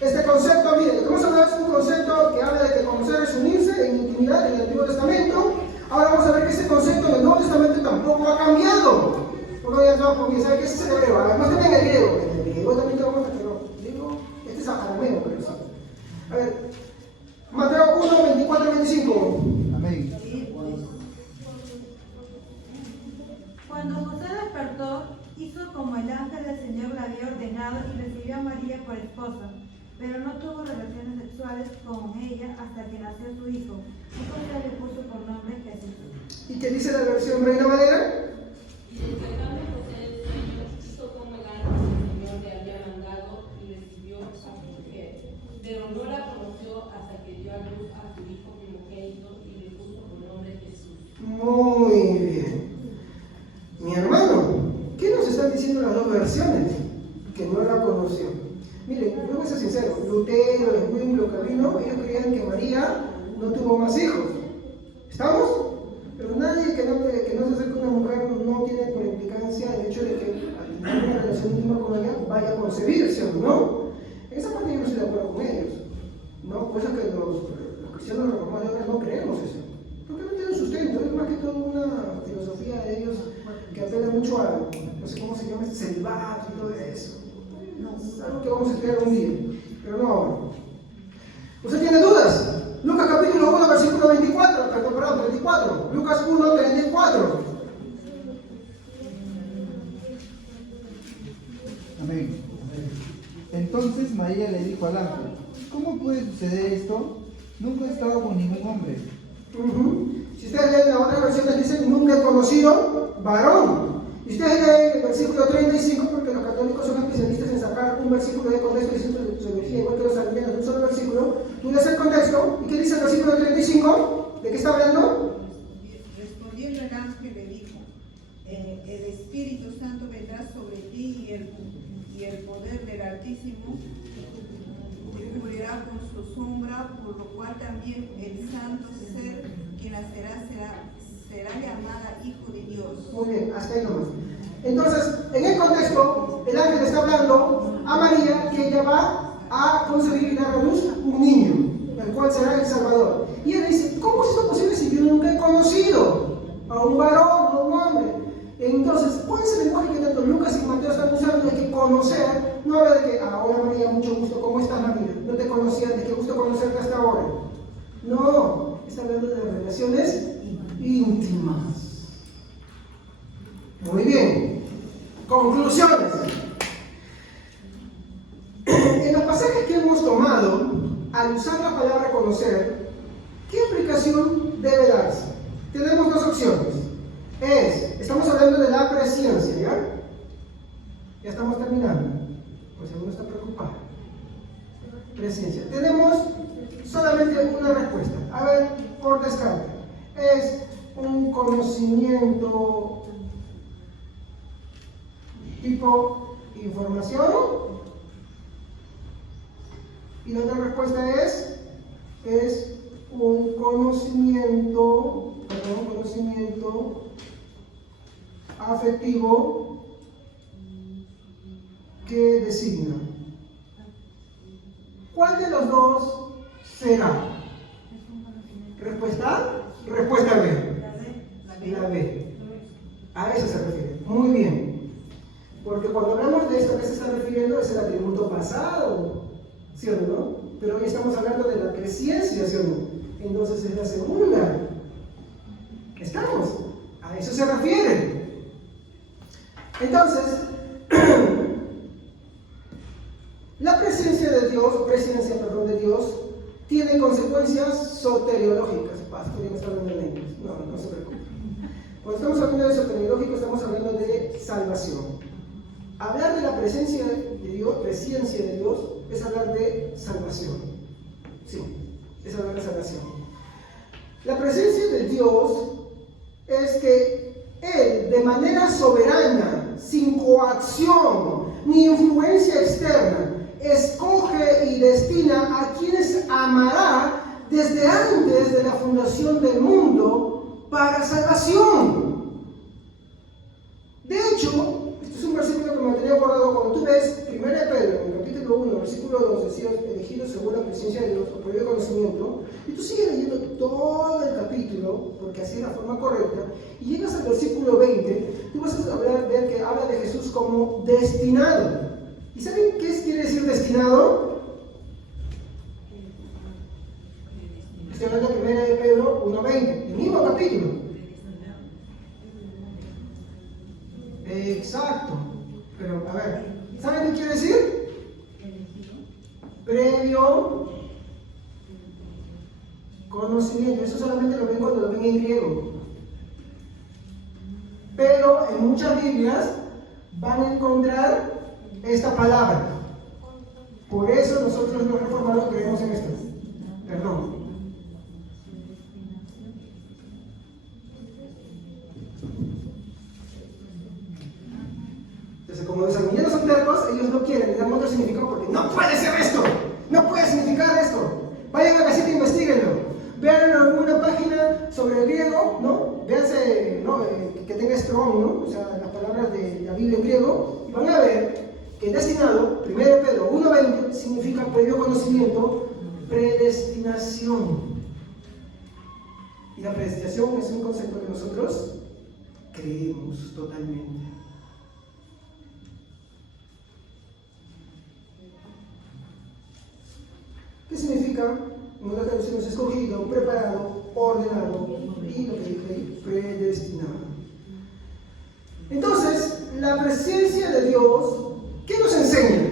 Este concepto, miren, lo que vamos a hablar es un concepto que habla de que conocer es unirse en intimidad en el Antiguo Testamento. Ahora vamos a ver que ese concepto en el Nuevo Testamento tampoco ha cambiado. Porque ya no, porque ¿sabe qué es el hebreo? Además también el griego. En el griego también te vamos a digo, este es arameo, pero sí. A ver, Mateo 1, 24, 25. Amén. Cuando José despertó, hizo como el ángel del Señor le había ordenado y recibió a María por esposa, pero no tuvo relaciones sexuales con ella hasta que nació su hijo. Y José le puso por nombre Jesús. ¿Y qué dice la versión Reina Valera? Y despertando José del sueño, hizo como el ángel del Señor le había mandado y recibió a su mujer. Pero no la conoció hasta que dio a luz a su hijo primogénito y le puso por nombre Jesús. Muy bien. Mi hermano, ¿qué nos están diciendo las dos versiones? Que no la conoció. Miren, yo voy a ser sincero, Lutero, Zwingli, Calvino, ellos creían que María no tuvo más hijos. ¿Estamos? Pero nadie que no se acerque a una mujer no tiene por implicancia el hecho de que al tener una relación íntima con ella vaya a concebir, ¿sí o no? En esa parte yo no estoy de acuerdo con ellos. ¿No? Cosa que los cristianos reformados no creemos eso. Porque no tienen sustento, es más que todo una filosofía de ellos que apela mucho a, no sé cómo se llama, este celibato y todo eso. Es algo que vamos a estudiar un día, pero no ahora. ¿Usted tiene dudas? Lucas capítulo 1, versículo 34. Lucas 1, 34. Amén. Entonces María le dijo al ángel, ¿cómo puede suceder esto? Nunca he estado con ningún hombre. Si ustedes leen las otras versiones, dicen nunca he conocido varón. Y ustedes leen el versículo 35, porque los católicos son especialistas en sacar un versículo de contexto y su teología, igual que los alemanes, de un solo versículo. Tú lees el contexto, ¿y qué dice el versículo 35? ¿De qué está hablando? Respondiendo el ángel le dijo, el Espíritu Santo vendrá sobre ti y el poder del Altísimo te cubrirá con su sombra, por lo cual también el santo ser que nacerá será llamada Hijo de Dios. Muy bien, hasta ahí nomás. Entonces, en el contexto, el ángel está hablando a María que ella va a concebir y dar a luz un niño, el cual será el Salvador. Y ella dice, ¿cómo es esto posible si yo nunca he conocido a un varón o a un hombre? Entonces, ¿cuál es el lenguaje que tanto Lucas y Mateo están usando de que conocer? No habla de que, hola María, mucho gusto, ¿cómo estás María? No te conocía, de qué gusto conocerte hasta ahora. No, está hablando de relaciones íntimas. Muy bien. Conclusiones. En los pasajes que hemos tomado, al usar la palabra conocer, ¿qué aplicación debe darse? Tenemos dos opciones. Estamos hablando de la presciencia, ¿ya? Ya estamos terminando. Pues alguno está preocupado. presencia. Tenemos solamente una respuesta. A ver, por descarte. Es un conocimiento tipo información. Y la otra respuesta es un conocimiento afectivo que designa. ¿Cuál de los dos será? ¿Respuesta A? Respuesta B. La B. A eso se refiere. Muy bien. Porque cuando hablamos de esto, ¿a qué se está refiriendo? Es el atributo pasado, ¿sí o no? Pero hoy estamos hablando de la presencia, ¿sí o no? Entonces es la segunda. ¿Estamos? A eso se refiere. Entonces, la presencia de Dios, tiene consecuencias soteriológicas. Pastor, ya no está hablando de lenguas. No se preocupe. Cuando estamos hablando de soteriológico, estamos hablando de salvación. Hablar de la presencia de Dios, es hablar de salvación. Sí, es hablar de salvación. La presencia de Dios es que Él, de manera soberana, sin coacción ni influencia externa, escoge y destina a quienes amará desde antes de la fundación del mundo para salvación. De hecho, este es un versículo que me tenía acordado cuando tú ves 1 Pedro, en el capítulo 1, versículo 2, decía, elegidos según la presencia de Dios, o por el conocimiento, y tú sigues leyendo todo el capítulo, porque así es la forma correcta, y llegas al versículo 20, tú vas a ver que habla de Jesús como destinado. ¿Y saben qué quiere decir destinado? Estoy hablando de 1 Pedro 1:20, el mismo capítulo. Exacto. Pero, a ver, ¿saben qué quiere decir? Previo conocimiento. Eso solamente lo ven cuando lo ven en griego. Pero en muchas Biblias van a encontrar esta palabra. Por eso nosotros los reformados creemos en esto. Perdón. Entonces, como los arminianos son tercos, ellos no quieren, le dan otro significado porque no puede ser esto, no puede significar esto. Vayan a la casita e investiguenlo. Vean en alguna página sobre el griego, ¿no? Véanse, ¿no? Que tenga strong, ¿no? O sea, las palabras de la Biblia en griego, y van a ver que destinado, 1 Pedro 1:20, significa previo conocimiento, predestinación. Y la predestinación es un concepto que nosotros creemos totalmente. ¿Qué significa? En otras traducciones, escogido, preparado, ordenado y lo que dije, predestinado. Entonces, la presencia de Dios, ¿qué nos enseña?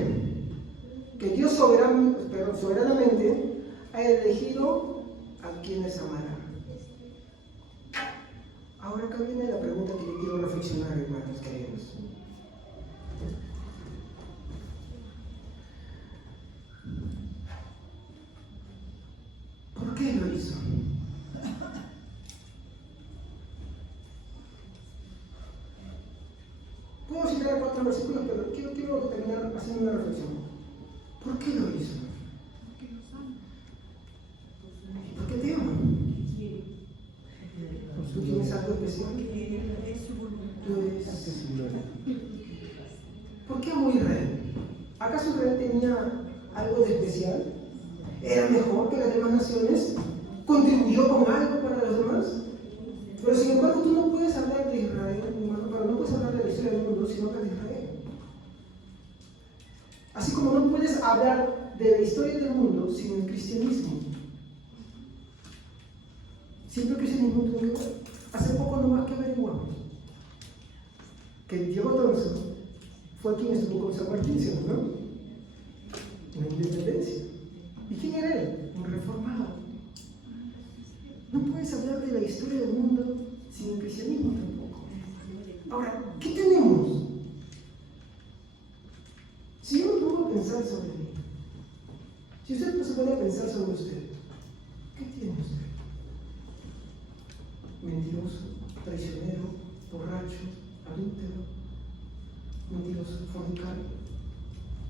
Que Dios soberanamente ha elegido a quienes amará. Ahora acá viene la pregunta que yo quiero reflexionar, hermanos queridos. ¿Por qué lo hizo? Puedo citar 4 versículos, pero quiero terminar haciendo una reflexión. ¿Por qué lo hizo? ¿Y por qué te ama? ¿Tú tienes algo especial? ¿Tú eres? ¿Por qué amó a Israel? ¿Acaso Israel tenía algo de especial? ¿Era mejor que las demás naciones? ¿Contribuyó con algo para los demás? Pero sin embargo, tú no puedes hablar de Israel, hermano, pero no puedes hablar de la historia del mundo si no hablas de Israel. Así como no puedes hablar de la historia del mundo sin el cristianismo. Siempre el cristianismo tuvo que ver. Hace poco nomás que averiguamos que Diego Thompson fue quien estuvo con San Martín, ¿no? En la independencia. ¿Y quién era él? Un reformado. No puedes hablar de la historia del mundo sin el cristianismo tampoco. Ahora, ¿qué tenemos? Si yo me pongo a pensar sobre mí, Si usted se pone a pensar sobre usted, ¿qué tiene usted? Mentiroso, traicionero, borracho, adúltero, mentiroso, fornicario.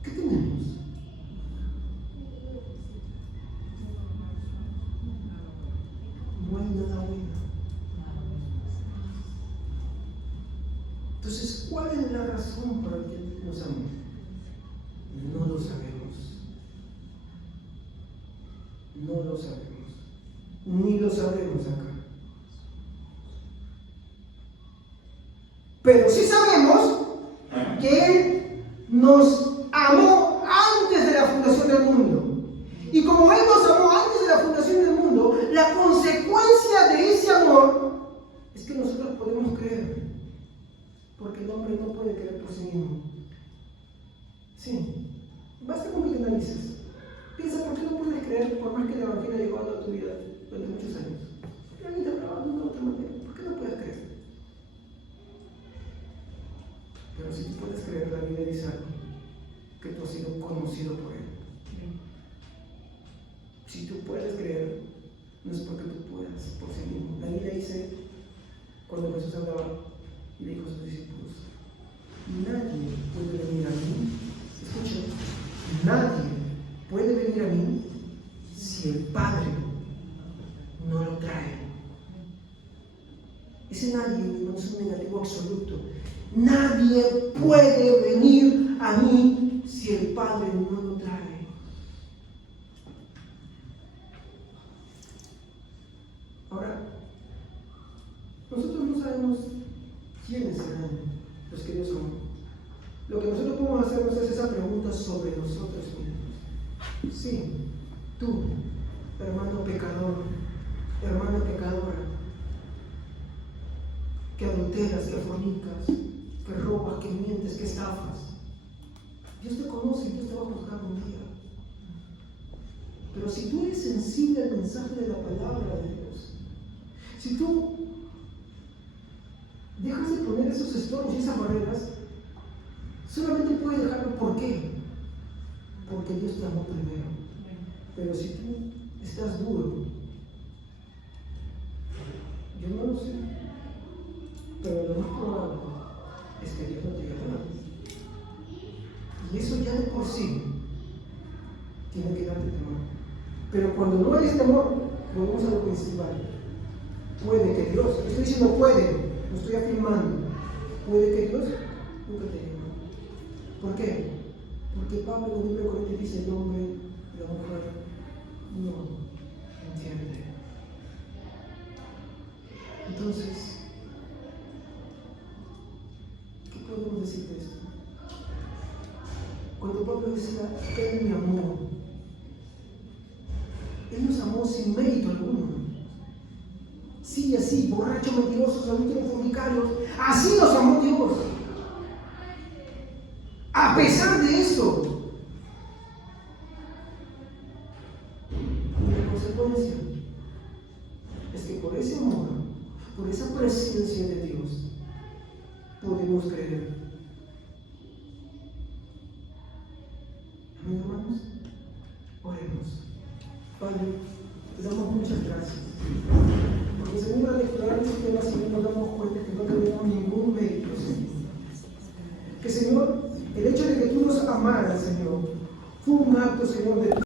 ¿Qué tenemos? No hay nada bueno. Entonces, ¿cuál es la razón por la que nos amamos? No lo sabemos. No lo sabemos. Ni lo sabremos acá. Pero sí sabemos que Él nos amó antes de la fundación del mundo. Y como Él nos amó antes de la fundación del mundo, la consecuencia de ese amor es que nosotros podemos creer. Porque el hombre no puede creer por sí mismo. Sí, basta con que te analices. Piensa, ¿por qué no puedes creer por más que el Evangelio haya llegado a tu vida durante muchos años? Alguien te hablaba de una u otra manera. ¿Por qué no puedes creer? Pero si tú puedes creer, la Biblia dice algo, que tú has sido conocido por Él. Si tú puedes creer, no es porque tú puedas por sí mismo. La Biblia dice, cuando Jesús hablaba, y le dijo a sus discípulos, nadie puede venir a mí, escuchen, nadie puede venir a mí si el Padre no lo trae. Ese nadie no es un negativo absoluto. Nadie puede venir a mí si el Padre no lo trae. Ahora, nosotros no sabemos quiénes serán los que Dios ama. Lo que nosotros podemos hacernos es esa pregunta sobre nosotros mismos. Sí, tú, hermano pecador, hermana pecadora, que adulteras, que fornicas, que robas, que mientes, que estafas. Dios te conoce y Dios te va a juzgar un día. Pero si tú eres sensible al mensaje de la palabra de Dios, si tú dejas de poner esos estorbos y esas barreras, solamente puedes dejarlo. ¿Por qué? Porque Dios te amó primero. Pero si tú estás duro, yo no lo sé, pero lo más probable es que Dios no te haya amado. Y eso ya de por sí tiene que darte temor. Pero cuando no hay este amor, volvemos a lo principal. Puede que Dios, estoy diciendo puede, lo estoy afirmando, puede que Dios nunca te haya amado. ¿Por qué? Porque Pablo en el libro de Corintios dice: el hombre, la mujer, no entiende. Entonces, ¿qué podemos decir de esto? Cuando Pablo decía, Él me amó, Él nos amó sin mérito alguno. Sí, así, borrachos, mentirosos, adúlteros, fornicarios, así nos amó Dios. A pesar de eso, la consecuencia es que por ese amor, por esa presencia de Dios, podemos creer. Amén, hermanos, oremos. Padre, te damos muchas gracias. Porque según la lectura de este tema, Señor, nos damos cuenta que no tenemos ningún mérito, Señor. Que, Señor, el hecho de que tú nos amaras, Señor, fue un acto, Señor, de